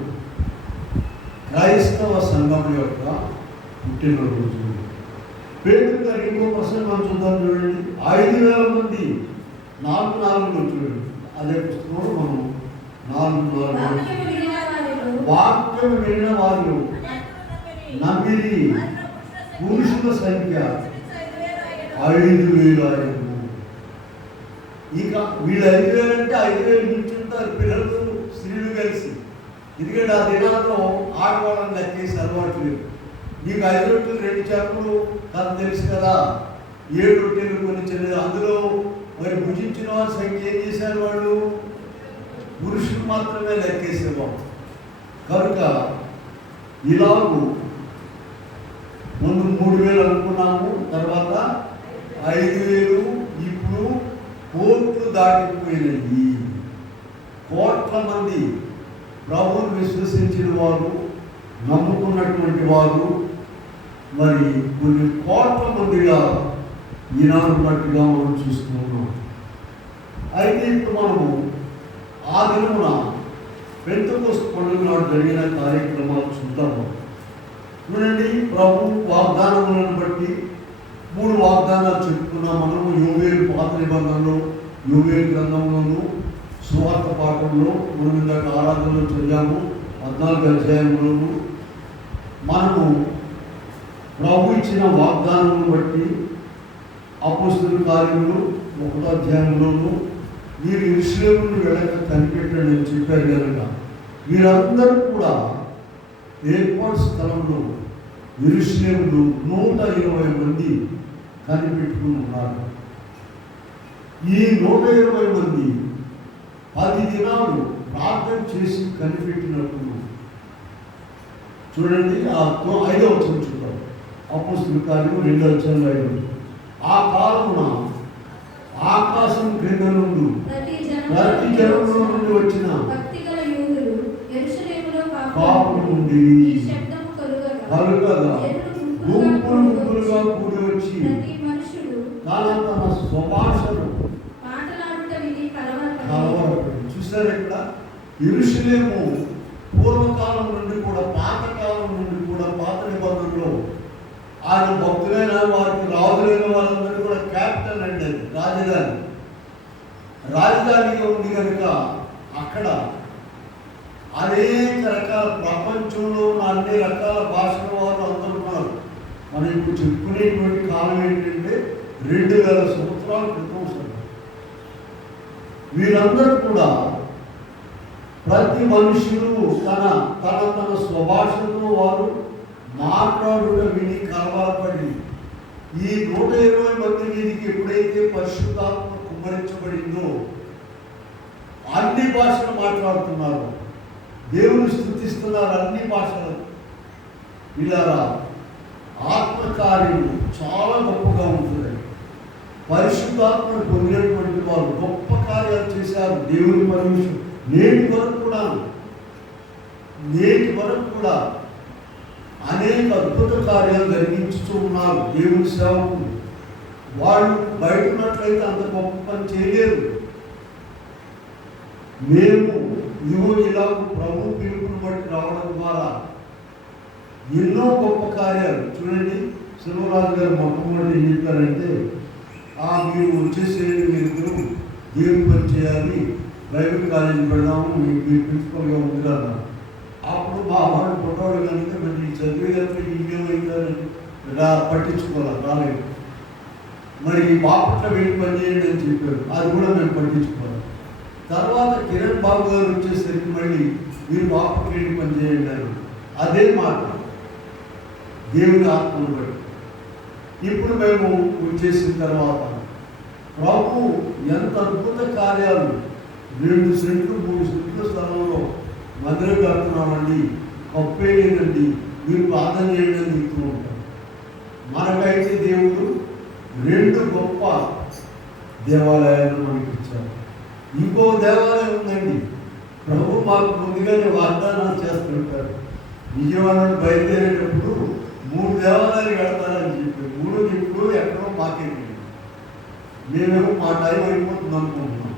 క్రైస్తవ సంఘం యొక్క పుట్టినరోజు. పేతురు గారు ఇంకో ప్రసంగం చూద్దాం చూడండి. 5000 మంది 4:4 చూడండి. అదే పుస్తకంలో మనం 4:4 వాక్యం వినిన వారు నమ్మిరి పురుషుల సంఖ్య 5,000. ఇక వీళ్ళు 5,000 అంటే 5,000 నిల్చుంటారు పిల్లలు స్త్రీలు కలిసి. ఎందుకంటే ఆ దినాల్లో ఆడవాళ్ళని లెక్కేసి అలవాటు లేదు. నీకు 5 రొట్టెలు 2 చేపలు తను తెలుసు కదా, 7 రొట్టెలు కొన్ని చిన్నది. అందులో మరి భుజించిన వారి సంఖ్య ఏం చేశారు వాళ్ళు? పురుషులు మాత్రమే లెక్కేసేవాళ్ళు. కనుక ఇలాగూ ముందు 3,000 అనుకున్నాము, తర్వాత 5,000, ఇప్పుడు కోట్లు దాటిపోయినవి. కోట్ల మంది ప్రభువును విశ్వసించిన వారు, నమ్ముకున్నటువంటి వారు మరి కొన్ని కోట్ల మందిగా ఈనాడు మట్టిగా మనం చూస్తున్నాం. అయితే ఇప్పుడు మనము ఆ దినమున పెంతెకోస్తు పండుగ నాడు జరిగిన కార్యక్రమాలు చూద్దాము. చూడండి, ప్రభు వాగ్దానములను బట్టి 3 వాగ్దానాలు చెప్పుకున్నాం మనము. యోవేలు పాత నిబంధనలో, యోవేలు గ్రంథంలోను, సువార్త పాఠంలో, మనం ఆరాధనలో చదివాము 14వ అధ్యాయంలోను. మనము ప్రభు ఇచ్చిన వాగ్దానములను బట్టి అపోస్తలుల కార్యములు 1వ అధ్యాయంలోను మీరు యెరూషలేమును వెళ్ళక కనిపెట్టండి అని చెప్పారు కనుక వీరందరూ కూడా ఏర్పాటు స్థలంలో యెరూషలేములో 120 మంది కనిపెట్టుకుని ఉన్నారు. ఈ 120 మంది 10 దినాలు ప్రార్థన చేసి కనిపెట్టినప్పుడు చూడండి, ఆ 5వ వచనం చూద్దాం. అపోస్తలుల కార్యము 2వ అధ్యాయం. ఆ కాలమున ఆకాశం క్రింద నుండి ప్రతి జనములో నుండి వచ్చిన కాపులు నుండి కలుగగా గుంపులు గుంపులుగా కూడి వచ్చి తన స్వభాషను కలవరపడి. చూసారు ఇక్కడ యెరూషలేము పూర్వకాలం నుండి కూడా, పాతకాలం నుండి కూడా, పాత నిబంధనలో ఆయన భక్తులైన వారికి రాజులైన వాళ్ళందరూ కూడా క్యాపిటల్ అండి, అది రాజధాని. రాజధానిగా ఉంది కనుక అక్కడ అనేక రకాల ప్రపంచంలో ఉన్న అన్ని రకాల భాషల వారు అందరూ ఉన్నారు. మనం ఇప్పుడు చెప్పుకునేటువంటి కాలం ఏంటంటే 2,000 సంవత్సరాల క్రితం సార్. వీరందరూ కూడా ప్రతి మనుషులు తన తన తన స్వభాషతో వారు మాట్లాడుట విని కలవరపడి ఈ 120 మంది మీదకి ఎప్పుడైతే పరిశుద్ధాత్మ కుమ్మరించబడిందో అన్ని భాషలు మాట్లాడుతున్నారు, దేవుని స్తుతిస్తున్నారు అన్ని భాషలు. ఇలారా ఆత్మకార్యం చాలా గొప్పగా ఉంటుంది. పరిశుద్ధాత్మను పొందినటువంటి వారు గొప్ప కార్యాలు చేశారు. దేవుని పరమేశ్వరుడు నేటి వరకు కూడా అనేక అద్భుత కార్యాలు జరిగించుతూ ఉన్నారు దేవుని సేవకులు. వాళ్ళు బయట ఉన్నట్లయితే అంత గొప్ప పని చేయలేరు. మేము ఇదిగో ఇలా ప్రభు పిలుపుని బట్టి రావడం ద్వారా ఎన్నో గొప్ప కార్యాలు. చూడండి, శివరాజు గారు మొట్టమొదటి ఏం చెప్పారంటే, మీరు వచ్చేసేయండి, మీరు దేవుని పని చేయాలి, బైబిల్ కాలేజీ పెడదాము, మీరు ప్రిన్సిపల్గా ఉంది కదా. అప్పుడు మా వాడు పుట్టవాడు కనుక మరి చదివేదంటే ఇంకేమైందని పట్టించుకోవాలి, రాలేదు. మరి బాపట్ల వెళ్ళి పని చేయండి అని చెప్పారు, అది కూడా మేము పట్టించుకోవాలి. తర్వాత కిరణ్ బాబు గారు వచ్చేసరికి మళ్ళీ మీరు బాపట్ల వెళ్ళి పని చేయండి అని, అదే మాట దేవుని ఆత్మను బట్టి. ఇప్పుడు మేము వచ్చేసిన తర్వాత ప్రభు ఎంత అద్భుత కార్యాలు, 2 సెంట్లు 3 సెంట్ల స్థలంలో మందిరం కడుతున్నామండి, కప్పే లేదండి, మీరు ప్రార్థన చేయండి అని చెప్తూ ఉంటారు. మనకైతే దేవుడు 2 గొప్ప దేవాలయాలను మనకి ఇచ్చారు. ఇంకో దేవాలయం ఉందండి, ప్రభు మాకు ముందుగానే వాగ్దానాలు చేస్తుంటారు. విజయవాడను బయలుదేరేటప్పుడు 3 దేవాలయాలు కడతారని చెప్పి 3 ఇప్పుడు ఎక్కడో మాకే మేమేమో మా టైం అయిపోతుంది అనుకుంటున్నాం.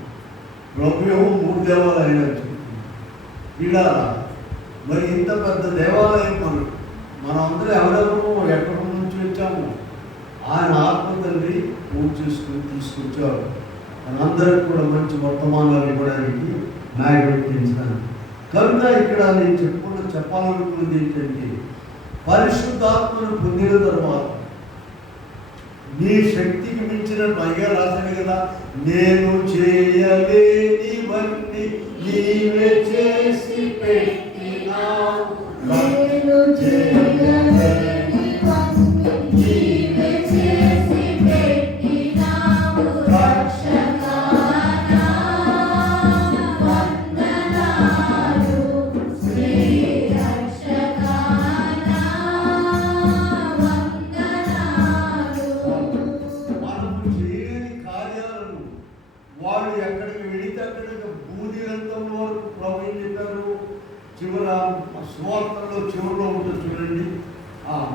ప్రభు ఏమో 3 దేవాలయాలు చెప్తుంది. ఇలా మరి ఇంత పెద్ద దేవాలయం మనందరూ ఎవరెవరో ఎక్కడి నుంచి వచ్చాము, ఆయన ఆత్మ తండ్రి పూజ చేసుకుని తీసుకొచ్చారు. మనందరికి కూడా మంచి వర్తమానాలు ఇవ్వడానికి నాయకుడికి కనుక ఇక్కడ నేను చెప్పుకున్న చెప్పాలనుకున్నది ఏంటంటే, పరిశుద్ధాత్మను పొందిన తర్వాత నీ శక్తికి మించిన పైగా రాశాను కదా, నేను చేయలేనివన్నీ నీవే చేసి పెట్టినావు. నేను చేయలేనివన్నీ నీవే చేసి పెట్టినావు. రక్షకా నా వందనాలు, శ్రీ రక్షకా నా వందనాలు. మనము చేయలేని కార్యాలను వాళ్ళు ఎక్కడికి వెళితే అక్కడికి బూదిలంతం వరకు ప్రభు ఏం చెప్పారు, చివర సువార్తల్లో చివరిలో ఉంటుంది చూడండి.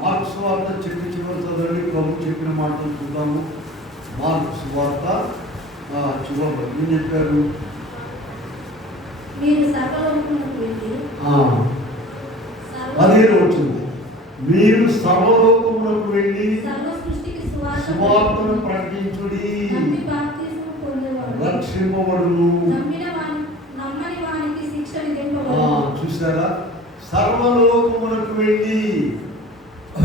మార్కు సువార్త చివరి చదవండి, ప్రభు చెప్పిన మాటలు చూద్దాము. మార్కు సువార్త చివరిలో ఏం చెప్పారు? మీరు సర్వలోకమునకు వెళ్ళి 15 వచ్చింది. మీరు సర్వలోకమునకు వెళ్ళి సర్వ సృష్టికి సువార్తను ప్రకటించుడి, నమ్మి బాప్తిస్మము పొందేవాడు రక్షింపబడును. నమ్మని వానికి శిక్ష విధింపబడును. చూసారా, సర్వలోకమునకు వెళ్ళి.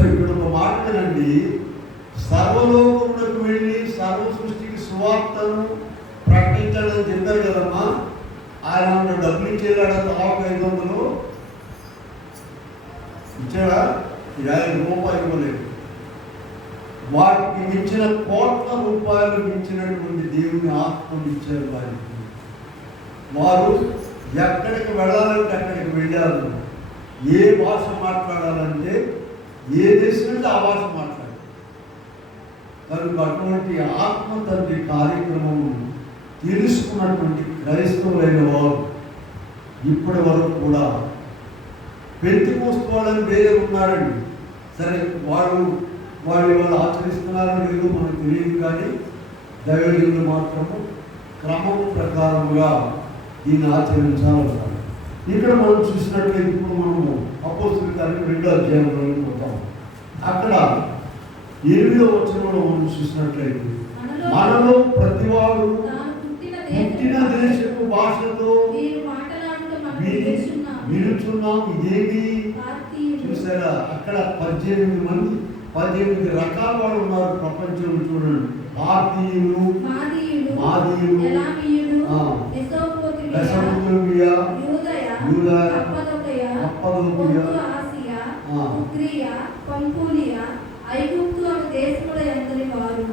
ఇప్పుడు ఒక మాట వినండి, సర్వలోకమునకు వెళ్ళి సర్వ సృష్టికి సువార్తను ప్రకటించడం చెప్పారు కదమ్మా. ఆయన డబ్బులు ఇచ్చేదా? తలాకు 500 ఇచ్చాడా? 50 రూపాయలు ఇవ్వలేదు. వాటికి మించిన కోట్ల రూపాయలు మించినటువంటి దేవుని ఆత్మను ఇచ్చారు వారికి. వారు ఎక్కడికి వెళ్ళాలంటే అక్కడికి వెళ్ళారు. ఏ భాష మాట్లాడాలంటే ఏ దేశం నుంచి ఆ భాష మాట్లాడాలి. కనుక అటువంటి ఆత్మ తండ్రి కార్యక్రమము తెలుసుకున్నటువంటి క్రైస్తవులైన వారు ఇప్పటి వరకు కూడా పెంతెకోస్తు వాళ్ళని వేరే ఉన్నారండి. సరే, వాళ్ళు ఆచరిస్తున్నారో లేదో మనకు తెలియదు, కానీ దైవజనులు మాత్రము క్రమం ప్రకారముగా దీన్ని ఆచరించాలన్నారు. ఇక్కడ మనం చూసినట్లయితే ఇప్పుడు మనము అపోస్తలుల కార్యం 2వ అధ్యాయంలో పోతాం. అక్కడ 8వ వచనంలో మనం చూసినట్లయితే, మనలో ప్రతివాడు పుట్టిన దేశపు భాషతో వినుచున్నాం. ఇదేమి చూసారా, అక్కడ 18 రకాల వాళ్ళు ఉన్నారు ప్రపంచంలో. చూడండి, పార్థీయులు, మాదీయులు, మెసొపొతేమియా, యూదయ, ఆసియా, ఉగ్రియా, పంఫూలియా, ఐగుప్తు అను దేశముల యందరి వారు,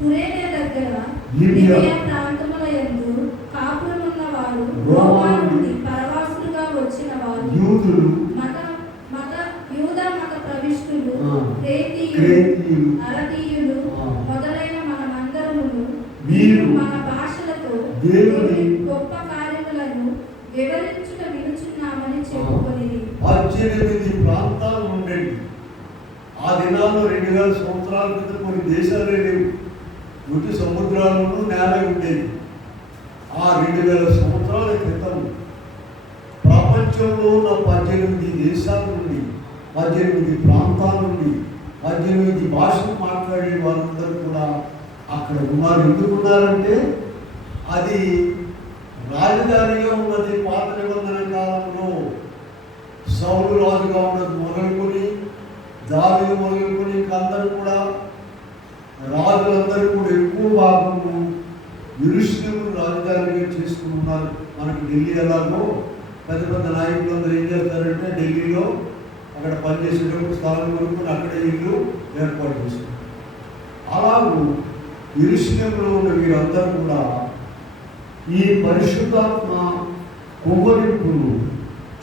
కురేనే దగ్గర లిబియా ప్రాంతముల యందు కాపురమున్న వారు, రోమా నుండి పరవాసులుగా వచ్చిన వారు, యూదులు, యూదా మత ప్రవిష్టులు, క్రేతీయులు, అరబీయులు మొదలైన మనమందరమును మీరు మన భాషలతో దేవుని గొప్ప కార్యములను వివరించుట వినుచున్నామని చెప్పుకొని 18 ప్రాంతాలు ఉండేవి. ఆ దినాల్లో 2000 సంవత్సరాల క్రితం కొన్ని దేశాలే లేవు. ఒట్టి సముద్రాలను నేల ఉండేది. ఆ 2000 సంవత్సరాల క్రితం ప్రపంచంలో ఉన్న 18 దేశాల నుండి, 18 ప్రాంతాల నుండి 18 భాషలు మాట్లాడే వాళ్ళందరూ కూడా అక్కడ ఉన్నారు. ఎందుకు ఉన్నారంటే అది రాజధానిగా ఉన్నది. పాత నిబంధన కాలంలో సౌలు రాజుగా ఉన్నది మొదలుకొని, దావీదు మొదలుకొని అందరూ కూడా రాజులందరూ కూడా ఎక్కువ భాగము యెరూషలేము రాజధానిగా చేసుకుని ఉన్నారు. మనకి ఢిల్లీ ఎలాగో పెద్ద పెద్ద నాయకులందరూ ఏం చేస్తారంటే ఢిల్లీలో అక్కడ పనిచేసేటప్పుడు స్థలం కొనుక్కొని అక్కడే ఇల్లు ఏర్పాటు చేస్తారు. అలాగూ యెరూషలేములో ఉన్న వీరందరూ కూడా ఈ పరిశుద్ధాత్మ కొవ్వరింపును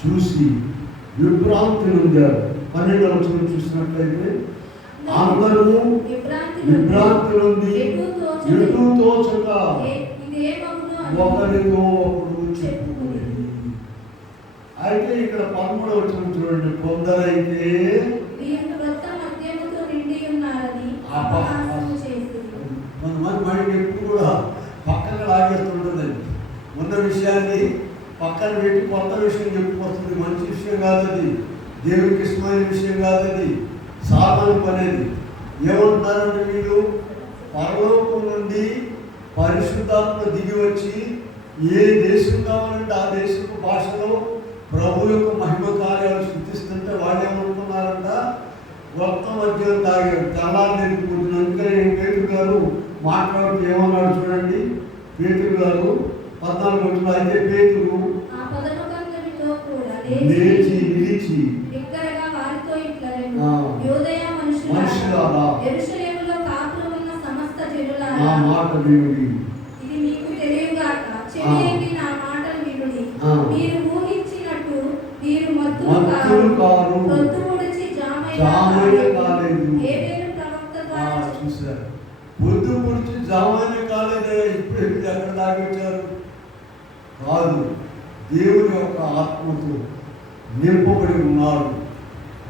చూసి విభ్రాంతి నొందారు. 12వ వచనం చూసినట్లయితే, అందరూ విభ్రాంతి నొంది ఎటు తోచక ఒకరితో ఒకరు చెప్పుకునేది. అయితే ఇక్కడ 13వ వచనం చూడండి, కొందరైతే కొంతమంది మైండ్ ఎప్పుడు కూడా పక్కన లాగేస్తుంటుందండి. ఉన్న విషయాన్ని పక్కన పెట్టి కొత్త విషయం చెప్పుకొస్తుంది. మంచి విషయం కాదు అది, దేవునికి ఇష్టమైన విషయం కాదు అది, సాధన పనేది. ఏమంటున్నారంటే వీళ్ళు పరలోకం నుండి పరిశుద్ధాత్మ దిగి వచ్చి ఏ దేశం కావాలంటే ఆ దేశపు భాషలో ప్రభు యొక్క మహిమ కార్యాలు శుద్ధిస్తుంటే వాళ్ళు ఏమనుకున్నారంట, కొత్త మద్యం తాగారు, తెల్లారు నిలిపోతుంది. అందుకని పేతురు గారు మాట్లాడుతూ ఏమన్నాడు చూడండి. పేతురు గారు 14 వచ్చిన అయితే పేతురు లేచి నిలిచి మనుషులారా నా మాట వినుడి, మత్తులు కారు, జామైన కాలేదు. చూసారు, పొద్దు పొడిచి జామైన కాలేదే. ఇప్పుడు ఎక్కడ దాగించారు కాదు, దేవుని యొక్క ఆత్మతో నింపబడి ఉన్నారు,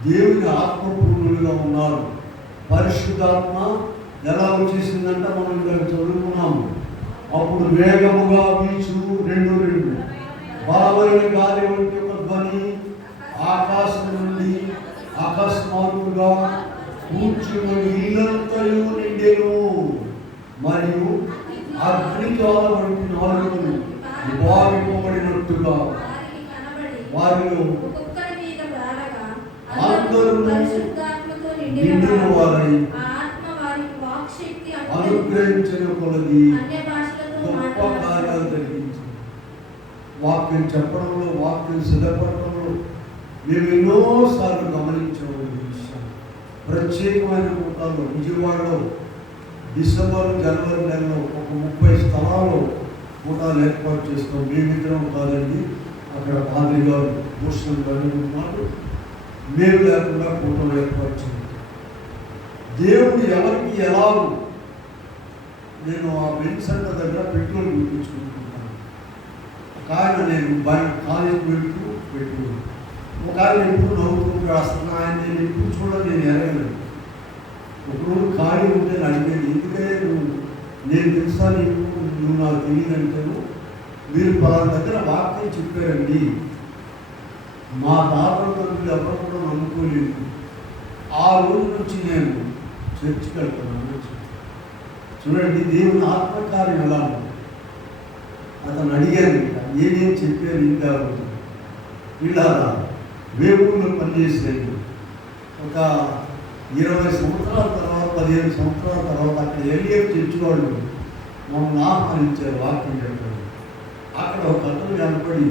దేవుని ఆత్మపూర్ణులుగా ఉన్నారు. పరిశుద్ధాత్మ ఎలా వచ్చేసిందంటే మనం ఇక్కడ చదువుకున్నాము. అప్పుడు వేగముగా వీచు 2 బలమైన గాలి వంటి ఒక ధ్వని ఆకాశం నుండి అకస్మాత్తుగా కూర్చున్న ఇల్లంతయు నిండెను. మరియు అగ్నిజ్వాల వంటి నాలుకలు విభాగింపబడినట్టుగా వారిలో అందరూ నిండిన వారై అనుగ్రహించిన కొలది గొప్ప కార్యాలు జరిగించి వాక్యం చెప్పడంలో, వాక్యం సిద్ధపడటంలో మేము ఎన్నోసార్లు గమనించాము. విషయం ప్రత్యేకమైన కూటాల్లో విజయవాడలో డిసెంబర్ జనవరి నెలలో ఒక 30 స్థలాల్లో కూటాలు ఏర్పాటు చేస్తాం. మేమిద్దరం కాదండి, అక్కడ పాద్రి గారు భూషణ్ గారు ఉన్నారు. మేము లేకుండా కూటలు ఏర్పాటు చేయాలి. దేవుడు ఎవరికి ఎలాగో, నేను ఆ బెంచ్ సెంటర్ దగ్గర పెట్రోల్ గుర్తించుకుంటున్నాను. ఒక ఆయన నేను కాలేజ్ పెట్రోల్ ఒక ఆయన ఎప్పుడు నవ్వుకుంటూ రాస్తున్నా. ఆయన నేను ఎప్పుడు చూడాలి, నేను ఎరగలేదు. ఒకరోజు ఖాళీ ఉంటే అడిగేది, ఎందుకంటే నేను తెలుసా నువ్వు నాకు తెలియదంటాను. మీరు పలానా దగ్గర వాక్యం చెప్పారండి, మా తాతలతో ఎవరు కూడా నమ్ముకోలేదు. ఆ రోజు నుంచి నేను చర్చికి వెళ్తున్నాను. చూడండి దేవుని ఆత్మకార్యం ఎలా ఉంది. అతను అడిగాను, ఏమేమి చెప్పారు ఇంకా ఇలా వేపుల్లో పనిచేసేది. ఒక 20 సంవత్సరాల తర్వాత 15 సంవత్సరాల తర్వాత అక్కడ ఎల్ఏఎఫ్ చర్చి వాళ్ళు మమ్మల్ని ఆహ్వానించారు వాక్యం చెప్పారు. అక్కడ ఒక అతను కనపడి,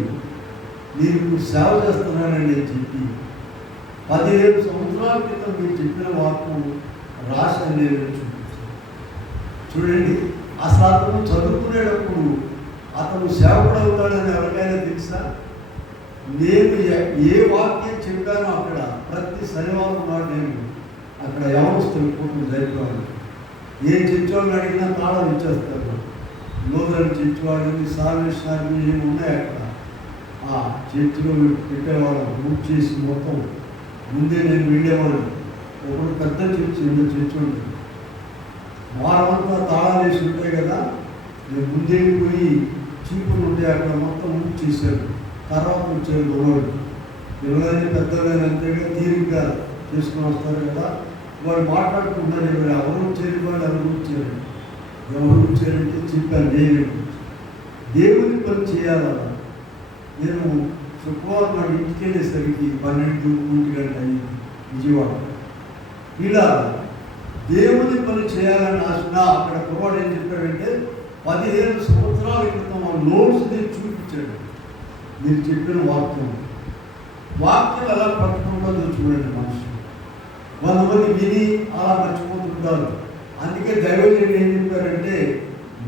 మీరు సేవ చేస్తున్నానని చెప్పి 15 సంవత్సరాల క్రితం మీరు చెప్పిన వాక్యం రాసి నేను చూపించాను. చూడండి, అసలు అతను చదువుకునేటప్పుడు అతను సేవకుడు అవుతాడని ఎవరికైనా తెలుసా? నేను ఏ వాక్యం చెప్పానో అక్కడ ప్రతి శనివారం నాడు నేను అక్కడ యవనస్తులు కూర్చుని జరిపాను. ఏ చర్చోళ్ళని అడిగినా తాళం ఇచ్చేస్తారు. లోదరని చర్చివాడిని, సాల్వేషన్ ఏమి ఉన్నాయి అక్కడ. ఆ చర్చిలో పెట్టేవాళ్ళం బుక్ చేసి మొత్తం ముందే నేను వెళ్ళేవాడు. ఒకడు పెద్ద చర్చి, 2 చర్చి ఉంటుంది. వారమంతా తాళాలు వేసి ఉంటాయి కదా, నేను ముందే పోయి చీపులు ఉంటే అక్కడ మొత్తం బుక్ చేశారు. తర్వాత వచ్చారు గొడవలు. ఎవరైనా పెద్దలైనా అంతేగా తీరిగ్గా చేసుకుని వస్తారు కదా, వాళ్ళు మాట్లాడుకుంటారు. ఎవరు వచ్చారు, వాళ్ళు ఎవరు వచ్చారు, ఎవరు వచ్చారంటే చెప్పాను. దేవుని పని చేయాలన్నా నేను శుక్రవారం నాడు ఇంటికి వెళ్ళేసరికి 12-1 గంట అయింది విజయవాడ. ఇలా దేవుని పని చేయాలని ఆశ. అక్కడ కుర్రాడు ఏం చెప్పాడంటే 15 సంవత్సరాల క్రితం ఆ నోట్స్ నేను చూపించాడు. మీరు చెప్పిన వాక్యం ఎలా పట్టుకుంటుందో చూడండి. మనుషులు 100 మంది విని అలా మర్చిపోతుంటారు. అందుకే దైవజనుడు ఏం చెప్పారంటే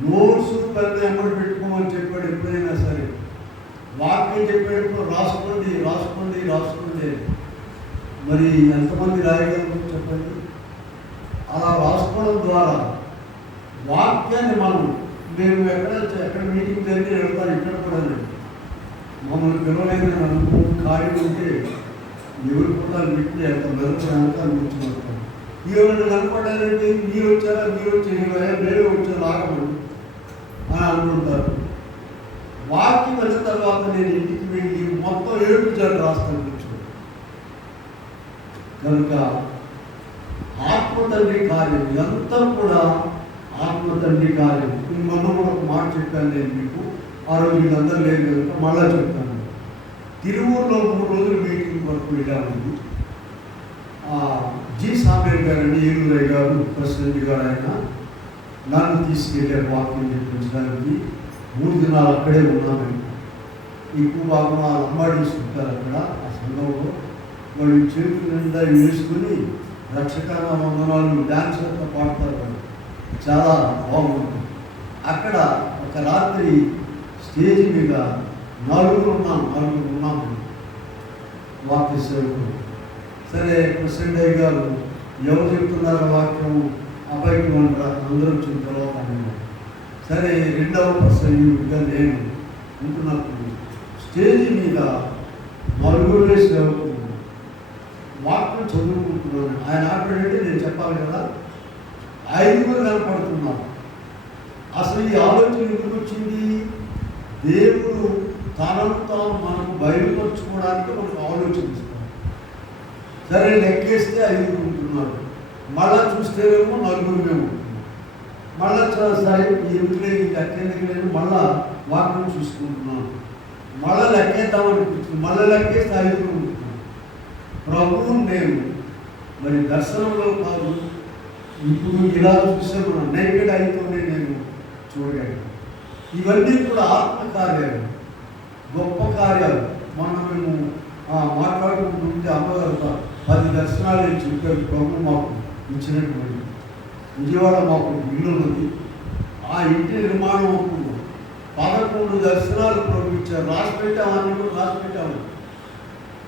నోట్స్ పెద్ద ఎమ్మడి పెట్టుకోమని చెప్పాడు. ఎప్పుడైనా సరే వాక్యం చెప్పేటప్పుడు రాసుకోండి. మరి ఎంతమంది రాయగలరు చెప్పండి? అలా రాసుకోవడం ద్వారా వాక్యాన్ని మేము ఎక్కడ మీటింగ్ జరిగి వెళ్తాను. ఇక్కడ కూడా మమ్మల్ని పిలవలేదు అనుభవం ఖాళీ ఉంటే ఎవరు కూడా పెట్టి అంత మెదపడానికి కూర్చుంటారు. ఎవరైనా కనపడాలంటే మీరు వచ్చారా, వేరే వచ్చారు ఆగమని అని అనుకుంటారు. వాక్యం వచ్చిన తర్వాత నేను ఇంటికి వెళ్ళి మొత్తం 7 రాస్తాను కూర్చో. కనుక ఆత్మతండ్రి కార్యం ఎంత కూడా ఆత్మతండ్రి కార్యం. మొన్న కూడా ఒక మాట చెప్పాను నేను మీకు. ఆ రోజు వీళ్ళందరూ లేదు కనుక మళ్ళా చెప్తాను. తిరువూరులో 3 రోజులు మీటింగ్ వరకు వెళ్ళామండి. జి సాంబేర్ గారండి, ఏలూరయ్య గారు ప్రెసిడెంట్ గారు, ఆయన నన్ను తీసుకెళ్ళారు వాక్యం చెప్పించడానికి. 3 దినాలు అక్కడే ఉన్నామండి. ఎక్కువ భాగం ఆ లంబాడీస్ ఉంటారు అక్కడ ఆ సంఘంలో. వాళ్ళు చేతుల నిండా వేసుకుని రక్షకాల వందనాలు డ్యాన్స్లతో పాడతారు. వాళ్ళు చాలా బాగుంటుంది. అక్కడ ఒక రాత్రి స్టేజ్ మీద 4 ఉన్నాము వాక్య సేవకులు. సరే ప్రెసిడెంట్ అయ్య గారు ఎవరు చెప్తున్నారు వాక్యం అబ్బాయికి అంటారు, అందరూ వచ్చిన తర్వాత అన్నారు. సరే 2వ ప్రసంగిగా నేను ఉంటున్నప్పుడు స్టేజ్ మీద 4 సేవకులు వాక్యం చదువుకుంటున్నాను. ఆయన ఆటంటే నేను చెప్పాలి కదా, 5 కనపడుతున్నారు. అసలు ఈ ఆలోచన ఎందుకు వచ్చింది? దేవుడు తనను తాను మనకు బయలుపరుచుకోవడానికి మనకు ఆలోచిస్తాడు. సరే లెక్కేస్తే 5 ఉంటున్నారు. మళ్ళా చూస్తేనేమో 4 ఉంటున్నాం. మళ్ళా సరే ఎందుకులే ఈ లెక్కేందుకు మళ్ళా వాక్యం చూసుకుంటున్నాను. మళ్ళా లెక్కేద్దామనిపించింది. మళ్ళీ లెక్కేస్తే 5 ఉంటున్నాను. ప్రభువు నేను మరి దర్శనంలో కాదు, ఇప్పుడు ఇలా చూస్తే మనం నేకెడ్ అయితేనే నేను చూడగలను. ఇవన్నీ కూడా ఆత్మకార్యాలు, గొప్ప కార్యాలు. మేము మాట్లాడుకుంటుంటే అమ్మగారు 10 దర్శనాలు చెప్పారు ప్రభు మాకు ఇచ్చినటువంటి. విజయవాడ మాకు ఇల్లు ఉన్నది. ఆ ఇంటి నిర్మాణం 11 దర్శనాలు ప్రభు ఇచ్చారు. రాసి పెట్టామని కూడా రాసి పెట్టాము.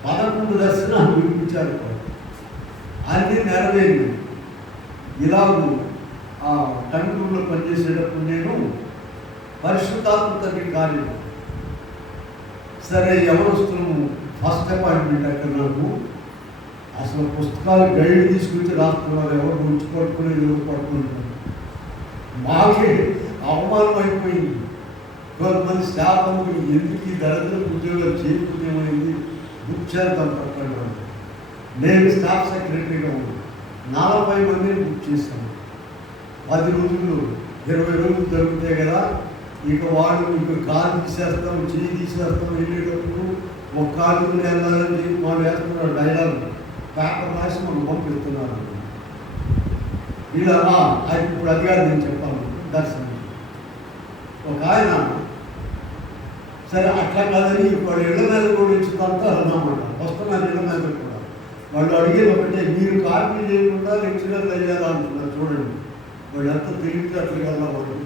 11 దర్శనాలు వినిపించారు. అన్నీ నెరవేరింది. ఇలాగూ ఆ టంగుల్లో పనిచేసేటప్పుడు నేను పరిశుద్ధాత్మ తండ్రి కార్యం. సరే యవనస్తులు ఫస్ట్ అపాయింట్మెంట్ అక్కడ నాకు. అసలు పుస్తకాలు గైడ్ తీసుకొచ్చి రాస్తున్నారు. ఎవరు ఉంచి పట్టుకునేది ఎవరు పట్టుకుంటారు. మాకే అవమానం అయిపోయింది. కొంతమంది స్టాఫ్ అనుకుని ఎందుకు ఈ దరిద్ర ఉద్యోగాలు చేయకుండా ఏమైంది, బుక్ చేద్దాం పట్టండి. నేను స్టాఫ్ సెక్రటరీగా ఉన్నాను. 40 మందిని బుక్ చేశాను. 10 రోజులు 20 రోజులు జరుగుతాయి కదా. ఇక వాళ్ళు ఇక కాలు తీసేస్తాం, చేయి తీసేస్తాం. వెళ్ళేటప్పుడు ఒక కాలు వెళ్ళాలని చెప్పి వాళ్ళు వేస్తున్నారు డైలాగ్. పేపర్ రాసి మనం పంపిస్తున్నారు. ఇలా అది ఇప్పుడు అధికారి నేను చెప్పాను దర్శనం. ఒక ఆయన సరే అట్లా కాదని వాళ్ళు ఇళ్ళ మీద కూడా ఇచ్చుదంతా అన్నమాట. వస్తున్నారు ఇళ్ళ మీద కూడా. వాళ్ళు అడిగేది ఒకటే, మీరు కాపీ చేయకుండా లెక్చరర్లు అయ్యారా అంటున్నారు. చూడండి వాళ్ళు ఎంత తెలివితేటలుగా వాళ్ళు.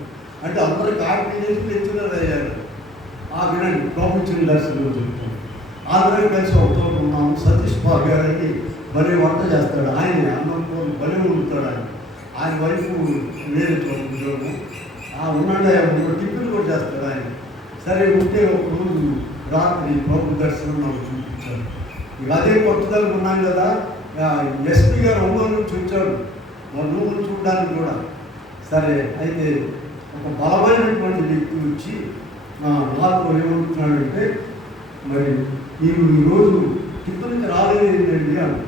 అంటే అందరూ కాపీ చేసి లెక్చరర్ అయ్యారు. వినండి పంపించిన దర్శనం చెప్తాను. అందరూ కలిసి ఒక చోట ఉన్నాము. సతీష్ బాబు గారని భలే వంట చేస్తాడు. ఆయన అన్నం భలే వండుతాడు. ఆయన వైపు వేరే చోట ఉద్యోగం ఉన్నాడే. టిఫిన్ కూడా చేస్తాడు ఆయన. సరే ఉంటే ఒక రోజు రాత్రి ప్రభు దర్శనం నాకు చూపించాడు. ఇక అదే కొత్తదలకు ఉన్నాను కదా. ఎస్పీ గారు ఒంగోలు నుంచి వచ్చాడు నువ్వు చూడడానికి కూడా. సరే అయితే ఒక బలమైనటువంటి వ్యక్తి వచ్చి నాతో ఏమంటున్నాడంటే, మరి మీరు ఈరోజు టిఫిన్కి రాలేదండి అని.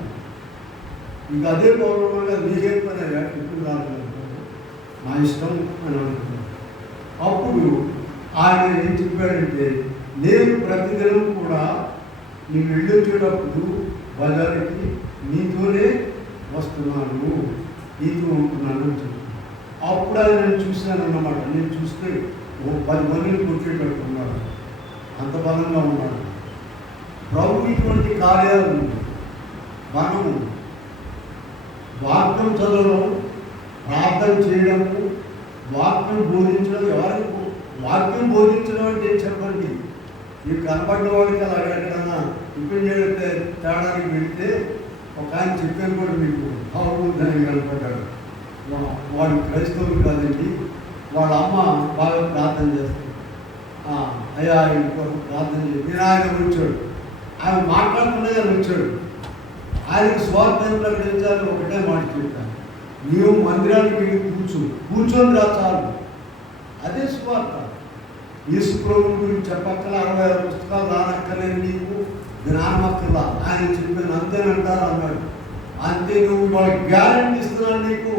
ఇక అదే పౌరంగా నీకేం పని టిఫిన్ రాలేదు, నా ఇష్టం అని అనుకున్నాను. అప్పుడు ఆయన ఏం చెప్పాడంటే, నేను ప్రతిదినం కూడా నేను వెళ్ళొచ్చేటప్పుడు బజార్కి నీతోనే వస్తున్నాను, నీతో ఉంటున్నాను అని చెప్పి. అప్పుడు ఆయన నేను చూశాను అన్నమాట. నేను చూస్తే 10 మందిని కొట్టేటట్టు ఉన్నాడు. అంత బలంగా ఉన్నాడు. ప్రభు ఇటువంటి కార్యాలు మనం వాక్యం చదవడం, ప్రార్థన చేయడము, వాక్యం బోధించడం. ఎవరికి వాక్యం బోధించడం అంటే చెప్పండి. మీకు కనపడిన వాడికి అలా ఎక్కడన్నా టిఫిన్ చేస్తే తేడానికి వెళితే ఒక ఆయన చెప్పాను కూడా మీకు దానికి కనపడ్డాడు. వాడు క్రైస్తవులు కాదండి, వాళ్ళ అమ్మ బాగా ప్రార్థన చేస్తాడు. అయ్యా ఇంకొక ప్రార్థన చేసి నేను ఆయన వచ్చాడు. ఆయన మాట్లాడుతుండగా వచ్చాడు. ఆయనకు స్వార్థం ప్రకటించాలని ఒకటే మాట చెప్పాను, నీవు మందిరానికి వెళ్ళి కూర్చొని రా చాలు. అదే స్వార్థ. యేసు ప్రభువు గురించి చెప్పక్కల 66 పుస్తకాలు రానక్కర్లేదు, నీకు జ్ఞానం అక్కర్లా. ఆయన చెప్పిన అంతేనంటారు అన్నాడు. అంతే, నువ్వు వాళ్ళకి గ్యారెంటీ ఇస్తున్నాను, నీకు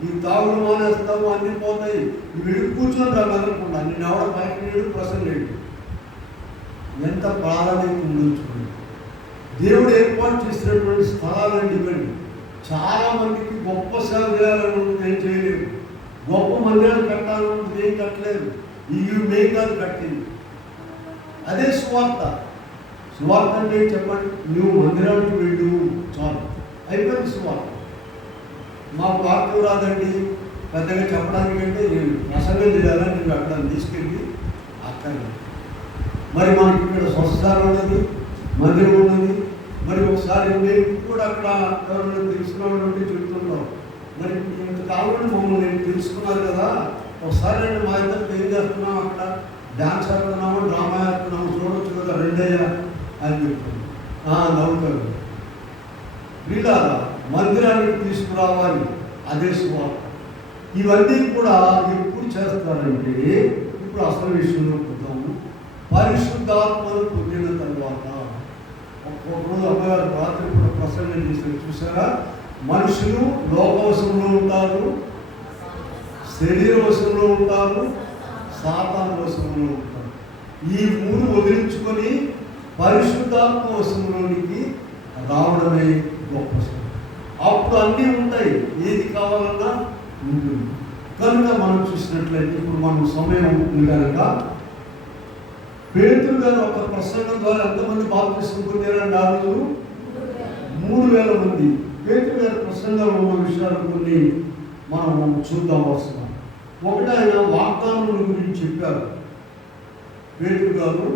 నీ తాగుడు మానేస్తావు, అన్నీ పోతాయి, నువ్వు వెళ్ళి కూర్చొని రా మెదలకుండా. నేను ఎవడ పైకి లేడు, ప్రసంగ లేడు. ఎంత ప్రాధాన్యత ఉందో చూడండి. దేవుడు ఏర్పాటు చేసినటువంటి స్థలాలండి ఇవ్వండి. చాలామందికి గొప్ప సేవ చేయాలని ఏం చేయలేదు, గొప్ప మందిరాలు కట్టాలని ఏం కట్టలేదు. ఇవి మేము కాదు కట్టింది. అదే సువార్త. సువార్త అంటే చెప్పండి, నువ్వు మందిరానికి వెళ్ళు చాలు, అయిపోయింది సువార్త. మాకు వాక్యం రాదండి పెద్దగా చెప్పడానికి అంటే నేను ప్రసంగం చేయాలని నేను అక్కడ తీసుకెళ్ళి అక్కడ మరి మనకి ఇక్కడ స్వస్థానం ఉన్నది, మందిరం ఉన్నది. మరి ఒకసారి మేము కూడా అక్కడ ఎవరైనా తెలుసుకున్న వాళ్ళు చెప్తున్నాం, మరి ఇంతకాలం మమ్మల్ని నేను తెలుసుకున్నారు కదా, ఒకసారి నేను మా ఇద్దరు ఏం చేస్తున్నాం, అక్కడ డ్యాన్స్ ఆడుతున్నాము, డ్రామా ఆడుతున్నాము, చూడవచ్చు కదా రెండయ్యా అని చెప్తున్నాను. నవ్వుతారు. వీళ్ళ మందిరానికి తీసుకురావాలి, అదే సువార్త. ఇవన్నీ కూడా ఎప్పుడు చేస్తారంటే, ఇప్పుడు అసలు విషయంలో పోతాము. పరిశుద్ధాత్మను పొందిన తర్వాత ఒక్కొక్క రోజు అమ్మగారు రాత్రి కూడా ప్రసంగం చేశారు చూసారా. మనుషులు లోకవశంలో ఉంటారు, శరీర వశంలో ఉంటారు, సాతాను వశంలో ఉంటారు. ఈ మూడు వదిలించుకొని పరిశుద్ధాత్మ వశంలోనికి రావడమే గొప్ప సేవ. అప్పుడు అన్నీ ఉంటాయి, ఏది కావాలన్నా ఉంటుంది. కనుక మనం చూసినట్లయితే ఇప్పుడు మనం సమయం ఉంటుంది కనుక పేతురు గారు ఒక ప్రసంగం ద్వారా ఎంతమంది బాప్తిసం పొందారని ఆ రోజు 3,000 మంది. పేతురు గారి ప్రసంగంలో ఉన్న విషయాలు కొన్ని మనం చూద్దాం వస్తున్నాం. ఒకటి, ఆయన వాగ్దానముల గురించి చెప్పారు. పేతురు గారు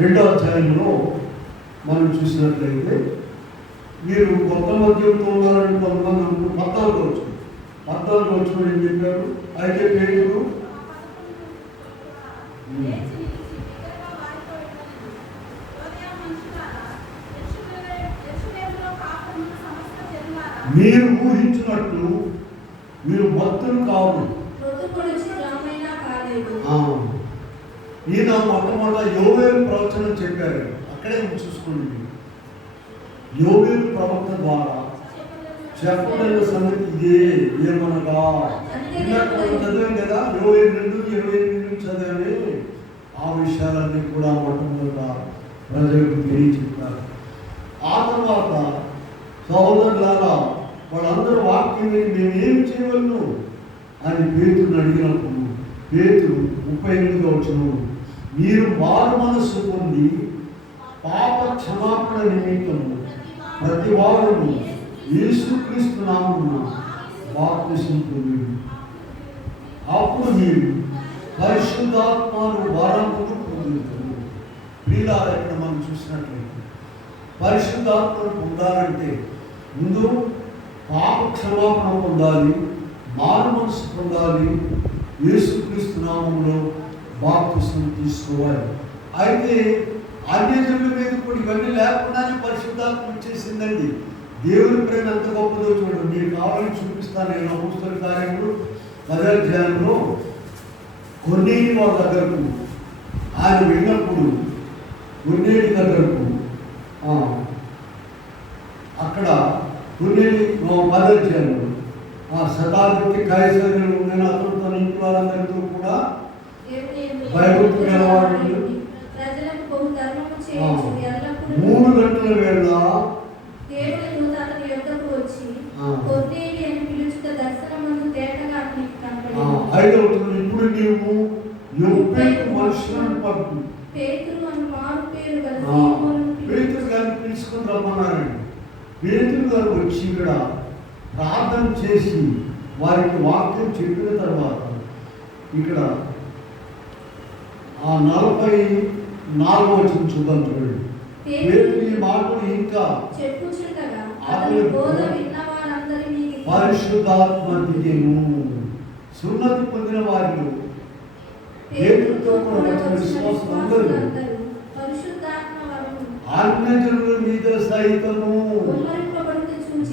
2వ అధ్యాయంలో మనం చూసినట్లయితే, మీరు కొత్త మద్యంతో ఉన్నారని కొంతమంది అనుకుంటూ 14 వచ్చిన ఏం చెప్పారు, అయితే పేతురు మీరు ఊహించినట్లు మీరు భక్తులు కావు. ఈయన మొట్టమొదట యోవేలు ప్రవచనం చెప్పారు. అక్కడే చూసుకోండి. యోవేలు ప్రవక్త ద్వారా చెప్పబడిన సంగతి ఇదే. ఏమనగా చదివాం కదా, 22:28 చదివే ఆ విషయాలన్నీ కూడా మొట్టమొదట ప్రజలకు తెలియచెప్పారు. ఆ తర్వాత సహోదరులారా, వాళ్ళందరూ వాక్యం మేమేం చేయవలను అని పేతురుని అడిగినప్పుడు పేతురు 38వ వచనం, మీరు మారు మనస్సు పొంది పాప క్షమాపణ నిమిత్తము ప్రతి వారము యేసుక్రీస్తు నామమున బాప్తిసం పొందండి, అప్పుడు మీరు పరిశుద్ధాత్మను వరమును పొందుతారు. ప్రియులారా, ఇక్కడ మనం చూసినట్లయితే పరిశుద్ధాత్మను పొందాలంటే ముందు పాప క్షమాపణ పొందాలి, మారు మనసు పొందాలి, యేసుక్రీస్తు నామములో బాప్తిసం తీసుకోవాలి. అయితే అన్యజనుల మీద కూడా ఇవన్నీ లేకుండానే పరిశుద్ధాత్మ వచ్చేసిందండి. దేవుని ప్రేమ ఎంత గొప్పదో చూడండి. మీరు కావాలని చూపిస్తాను. నేను అపోస్తలుల కార్యములు 10వ అధ్యాయంలో కొర్నేలి వారి దగ్గరకు ఆయన వెళ్ళినప్పుడు, కొర్నేలి దగ్గరకు అక్కడ కొర్నేలి 10వ అధ్యాయంలో శతాధిపతి కైసరులు నేను అతను తన ఇంటి వాళ్ళందరితో కూడా భయభక్తి గలవాడు 3 గంటల వేళ ఐదవుతుంది. ఇప్పుడు నీవు యొప్పేకు మనుషులను పంపు. పేతురు గారిని పిలుచుకొని రమ్మన్నారండి. పేతురు గారు వచ్చి ఇక్కడ ప్రార్థన చేసి వారికి వాక్యం చెప్పిన తర్వాత ఇక్కడ 44వ వచనం చూద్దాం చూడండి. పేతురు ఈ మాటలు ఇంకా పరిశుద్ధాత్మ దిగెను. సున్నతి పొందిన వారిలో పేతురుతో కూడా వచ్చిన విశ్వాసం అందరూ అన్యజనుల మీద సైతము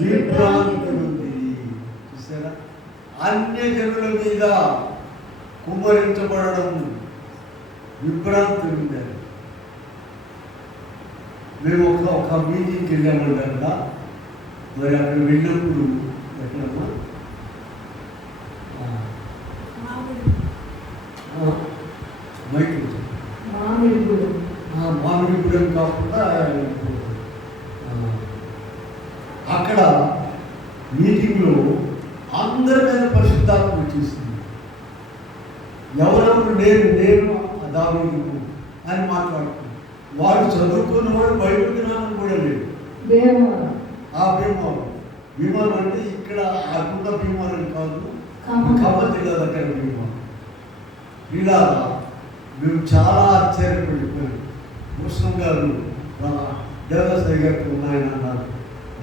విభ్రాంతి ఉంది. చూసారా, అన్యజనుల మీద కుమ్మరించబడడం, విభ్రాంతి ఉంది. మేము ఒక మీటింగ్కి వెళ్ళామంట. మరి అక్కడ వెళ్ళినప్పుడు ఎక్కడమ్మా చూడడం కాకుండా అక్కడ మీటింగ్లో అందరి మీద పరిశుద్ధాత్మ వచ్చేసింది. ఎవరెవరు నేను దావీదు అని మాట్లాడుతున్నారు. వాడు చదువుకున్న వాడు బయట జ్ఞానం కూడా లేదు. భీమవరం అంటే ఇక్కడ అకుండా భీమవరం కాదు, కమ్మతి కదా అక్కడ భీమవరం. ఇలా మేము చాలా ఆశ్చర్యపడిపోయాం. భూషణం గారు దేవదాసయ్య గారికి ఉన్నాయని అన్నారు.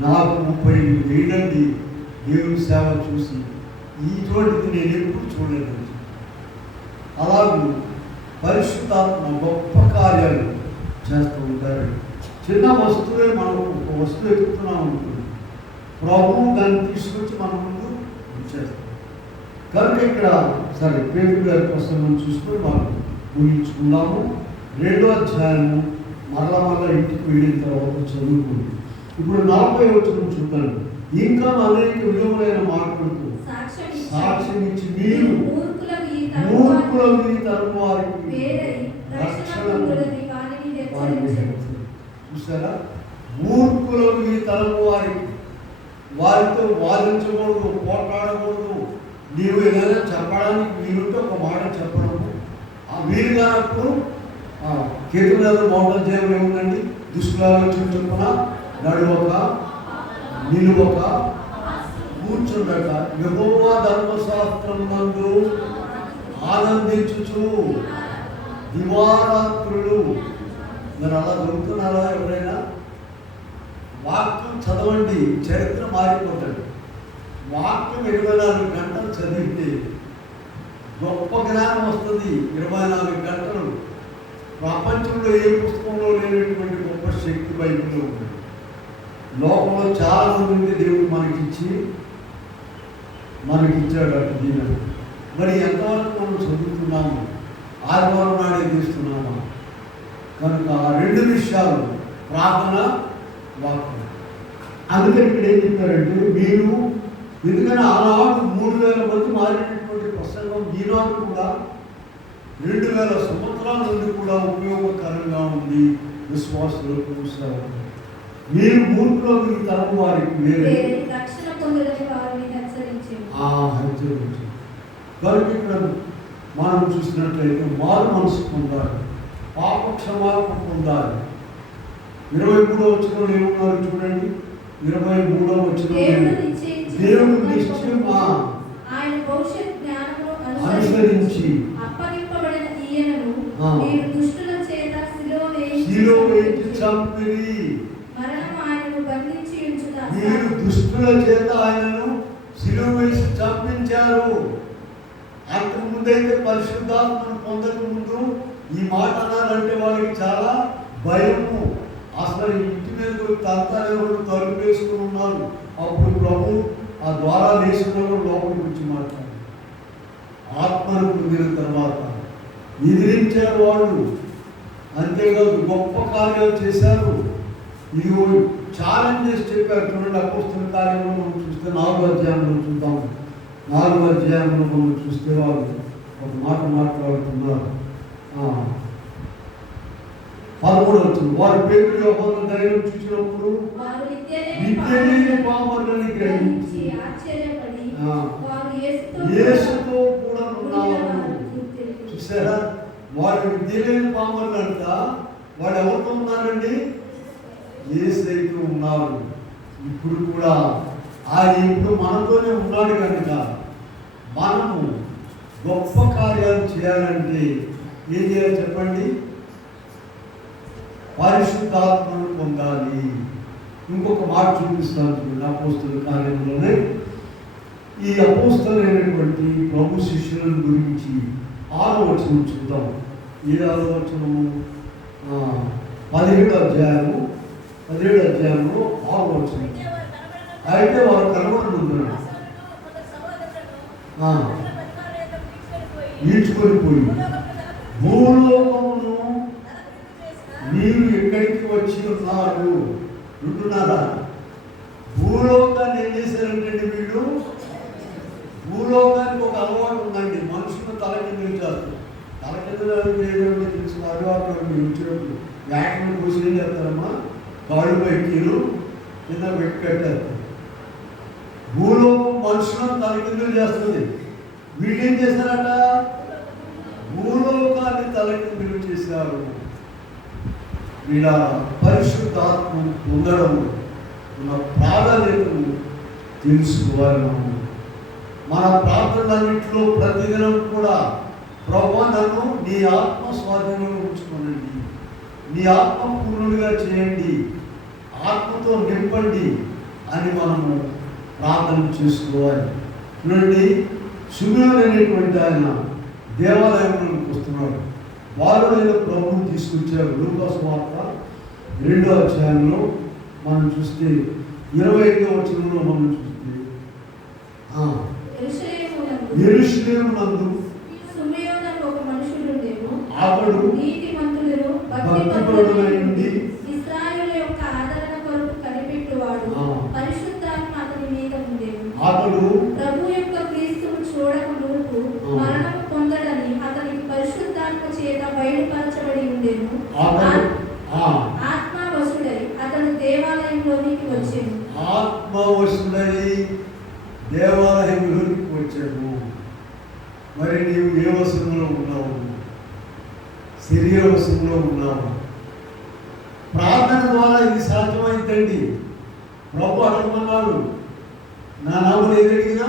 నాకు 38 ఏళ్ళండి దేవుని సేవ చూసి ఇటువంటిది నేను ఎప్పుడు చూడలేదు. అలాగే పరిశుద్ధాత్మ గొప్ప కార్యాలు చేస్తూ ఉంటారు. చిన్న వస్తువే మనం ఒక వస్తువు ఎత్తుతున్నాం అనుకుంటుంది, ప్రభువు దాన్ని తీసుకొచ్చి మన ముందు ఉంచేస్తాం. కనుక ఇక్కడ సరే పేరు గారి పుస్తకం చూసుకొని మనం ఊహించుకున్నాము. 2వ అధ్యాయము మరలా ఇంటికి వెళ్ళిన తర్వాత చదువుకుంది. ఇప్పుడు 40 వచనం చూద్దాం. ఇంకా అనేక విలువైన మాటలకు సాక్ష్యం ఇచ్చి మీరు మూర్ఖులను ఈ తరం వారికి రక్షణ. చూసారా, మూర్ఖులను ఈ తరం వారితో వాదించకూడదు, పోట్లాడకూడదు. నీవు ఏదైనా చెప్పడానికి వీలుంటే ఒక మాట చెప్పడము. ఆ వీలు కానప్పుడు కేతులలో మౌనం చేయడం ఏముందండి, దుష్టులాలోచన చొప్పున నడువక నిలువక కూర్చుండక యెహోవా ధర్మశాస్త్రం నందు ఆనందించుచు దివారాత్రులు. మీరు అలా దొరుకుతున్నారా? ఎవరైనా వాక్యం చదవండి, చరిత్ర మారిపోతుంది. వాక్యం 24 గంటలు చదివితే గొప్ప జ్ఞానం వస్తుంది. 24 గంటలు ప్రపంచంలో ఏ పుస్తకంలో లేనటువంటి గొప్ప శక్తి బైబిల్లో ఉంది. లోకంలో చాలా మంది దేవుడు మనకిచ్చాడు అటు దీని. మరి ఎంతవరకు మనం చదువుతున్నాము, ఆదివారం నాడే తీస్తున్నామా? కనుక 2 విషయాలు, ప్రార్థన, వాక్యం. అందుకని ఇక్కడ ఏం చెప్పారంటే, మీరు ఎందుకని ఆనాడు 3000 మంది మారినటువంటి ప్రసంగం ఈనాడు కూడా 2000 సంవత్సరాల నుండి కూడా ఉపయోగకరంగా ఉంది విశ్వాసులకు. మీరు మూర్ఖులు మీ తరం వారికి వేరే హెచ్చరించారు. కనుక ఇక్కడ మనం చూసినట్లయితే మారు మనసు పొందాలి, పాప క్షమాపణ పొందాలి. 23వ వచనంలో ఏమన్నారు చూడండి. 23వ వచనంలో దేవుడు నిశ్చయం ఆయన భవిష్యత్ జ్ఞానమును అనుసరించి అప్పగింపబడిన ఈయనను మీరు దుష్టుల చేత శిలువ వేయించి చంపిరి. మరణం ఆయనను బంధించి ఉంచుట. మీరు దుష్టుల చేత ఆయనను శిలువ వేసి చంపించారు. అంతకు ముందైతే పరిశుద్ధాత్మను పొందక ముందు ఈ మాట అన్నారంటే వాళ్ళకి చాలా భయము. అసలు ఇంటి మీద తంతాలు తలుపు వేసుకుని ఉన్నారు. అప్పుడు ప్రభు ఆ ద్వారా వేసుకున్న లోపల గురించి మాట్లాడారు. ఆత్మను పొందిన తర్వాత ఎదిరించారు వాళ్ళు. అంతేకాదు గొప్ప కార్యాలు చేశారు. ఇది ఛాలెంజెస్ చెప్పారు. చూడండి, అపోస్తల కార్యంలో మనం చూస్తే 4వ అధ్యాయంలో చూద్దాం. 4వ అధ్యాయంలో మనం చూస్తే వాళ్ళు ఒక మాట మాట్లాడుతున్నారు. 13వ వచనం, వారి పేరు యోహాను ధైర్యం చూసినప్పుడు విద్యలేని పామరులని గ్రహించి యేసుతో కూడా ఉన్నారు. చూసారా, వారు విద్యలేని పామరులు అంట. వాడు ఎవరితో ఉన్నారండి? యేసైతో ఉన్నారు. ఇప్పుడు కూడా ఆయన ఇప్పుడు మనతోనే ఉన్నాడు. కనుక మనము గొప్ప కార్యాలు చేయాలంటే ఏం చేయాలి చెప్పండి? పరిశుద్ధాత్మను పొందాలి. ఇంకొక మాట చూపిస్తాను చూడండి. అపోస్తల కార్యంలోనే ఈ అపోస్తలైనటువంటి ప్రభు శిష్యుల గురించి 6వ వచనం చూద్దాం. 7వ వచనము 17వ అధ్యాయము 6వ వచనం. అయితే వారు కనబడుతున్నారు, ఈడ్చుకొని పోయి భూలోకమును మీరు ఎక్కడికి వచ్చి ఉన్నారు ఉంటున్నారా? భూలోకాన్ని ఏం చేశారంటే వీళ్ళు, భూలోకానికి ఒక అలవాటు ఉందండి. మనుషులు తల కిందలు చేస్తారు. తల కిందలు చేయడం తెలుసు. అలవాటు వచ్చినప్పుడు యాక్టివ్ కూర్చి ఏం చేస్తారమ్మా, కాళ్ళు పైకీలు కింద పెట్టి కట్టారు. భూలోకం మనుషులను తలకిందులు చేస్తుంది. వీళ్ళు ఏం చేశారట, భూలోకాన్ని తలకిందులు చేశారు. వీళ్ళ పరిశుద్ధాత్మ పొందడం మన ప్రాధాన్యతను తెలుసుకోవాలి. మన ప్రార్థనలన్నింటిలో ప్రతిదినం కూడా ప్రభువా నన్ను నీ ఆత్మ స్వాధీనంలో ఉంచుకోనండి, నీ ఆత్మ పూర్ణుడిగా చేయండి, ఆత్మతో నింపండి అని మనము ప్రార్థన చేసుకోవాలి. చూడండి, సుమయోను అనేటువంటి ఆయన దేవాలయంలోకి వస్తున్నాడు. బాలుడైన ప్రభువుని తీసుకొచ్చారు. లూకా సువార్త 2వ అధ్యాయంలో మనం చూస్తే 25వ వచనంలో మనం చూస్తే యెరూషలేమునందు ఒక మనుషుడుండెను. అతడు నీతిమంతులను భక్తిపరుడై ఉండి ఇశ్రాయేలు యొక్క ఆదరణ కొరకు కనిపెట్టువాడు. పరిశుద్ధాత్మ అతని మీద ఉండెను. అతడు ప్రభు యొక్క క్రీస్తును చూడక మునుపు మరణము పొందడని అతనికి పరిశుద్ధాత్మ చేత బయలుపరచబడి ఉండెను. ఆత్మవశుడై అతడు దేవాలయంలోనికి వచ్చెను. ఆత్మవశుడై దేవాలయంలోనికి వచ్చాడు. మరి నీవు ఏ వశంలో ఉన్నావు? శరీర వశంలో ఉన్నావు. ప్రార్థన ద్వారా ఇది సాధ్యమైందండి. ప్రభు అడగమన్నాడు, నా నామమున ఏది అడిగినా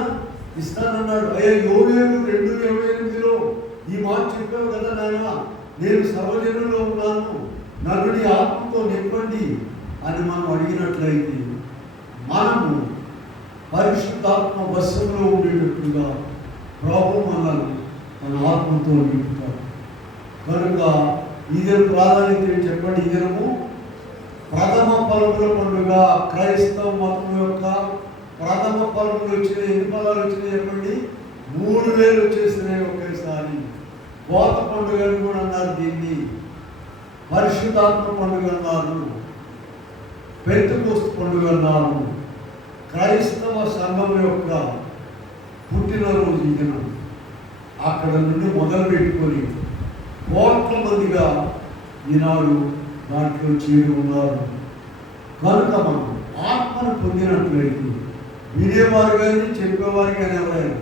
ఇస్తానన్నాడు. అయ్యా యోవేలు 2:28లో ఈ మాట చెప్పావు కదా నాయన, నేను సర్వజనుల్లో ఉన్నాను, నన్ను నీ ఆత్మతో నింపండి అని మనం అడిగినట్లయితే మనము పరిశుద్ధాత్మ వశంలో ఉండేటట్టుగా ప్రభు మనల్ని మన ఆత్మతో నింపుతాడు. కనుక ఈ దినం ప్రాధాన్యత ఏంటి చెప్పండి. ఈ దినము ప్రథమ ఫలముల పండుగ. క్రైస్తవ మతం యొక్క ప్రథమ ఫలములు వచ్చినాయి. ఎన్ని ఫలాలు వచ్చినాయి చెప్పండి? 3000 వచ్చేసినాయి ఒకేసారి. కోత పండుగ అని కూడా అన్నారు, దీన్ని పరిశుద్ధాత్మ పండుగ అన్నారు, పెంతెకోస్తు పండుగ అన్నారు. క్రైస్తవ సంఘం యొక్క పుట్టినరోజు ఈ దినం. అక్కడ నుండి మొదలు పెట్టుకొని కోట్ల మందిగా ఈనాడు దాంట్లో చేరి ఉన్నారు. కనుక మనం ఆత్మను పొందినట్లయితే వినేవారు కానీ చెప్పేవారు కానీ ఎవరైనా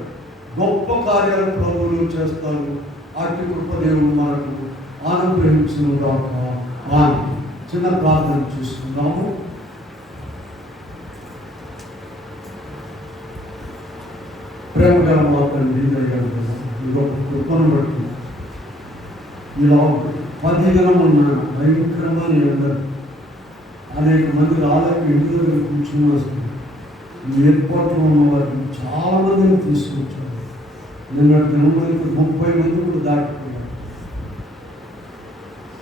గొప్ప కార్యాలు ప్రభువులు చేస్తారు. అటు కృప దేవుడు మనకు అనుగ్రహించుగాక. చిన్న ప్రార్థన చూస్తున్నాము. ప్రేమ గల మా తండ్రి, గొప్ప కృపను బట్టి ఇలా 10 దినమున్న భయంకరమైన ఎండలు అనేక మంది రాళ్ళకి ఇంటి దగ్గర కూర్చుని వస్తుంది. ఈ ఏర్పాట్లో ఉన్న వారిని చాలా మందిని తీసుకొచ్చారు. నిన్నటి దినంలో 30 మంది కూడా దాటిపోయారు.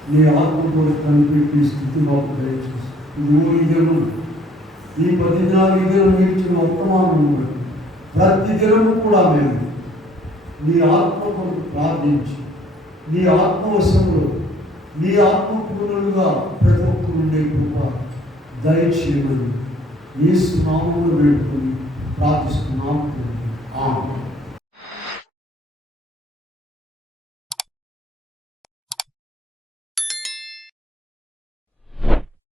నీ ఆత్మతో కనిపెట్టి స్థితి మాకు దయచేసి ఈ దినం, ఈ 14 దినం ఇచ్చిన వర్తమానం ప్రతి దినము కూడా మేము నీ ఆత్మకు ప్రార్థించి నీ ఆత్మవశంలో నీ ఆత్మపూర్ణులుగా ప్రతి ఒక్కరు ఉండే కృప దయచేయమని యేసు నామములో వేడుకొని ప్రార్థిస్తున్నాము. ఆమేన్.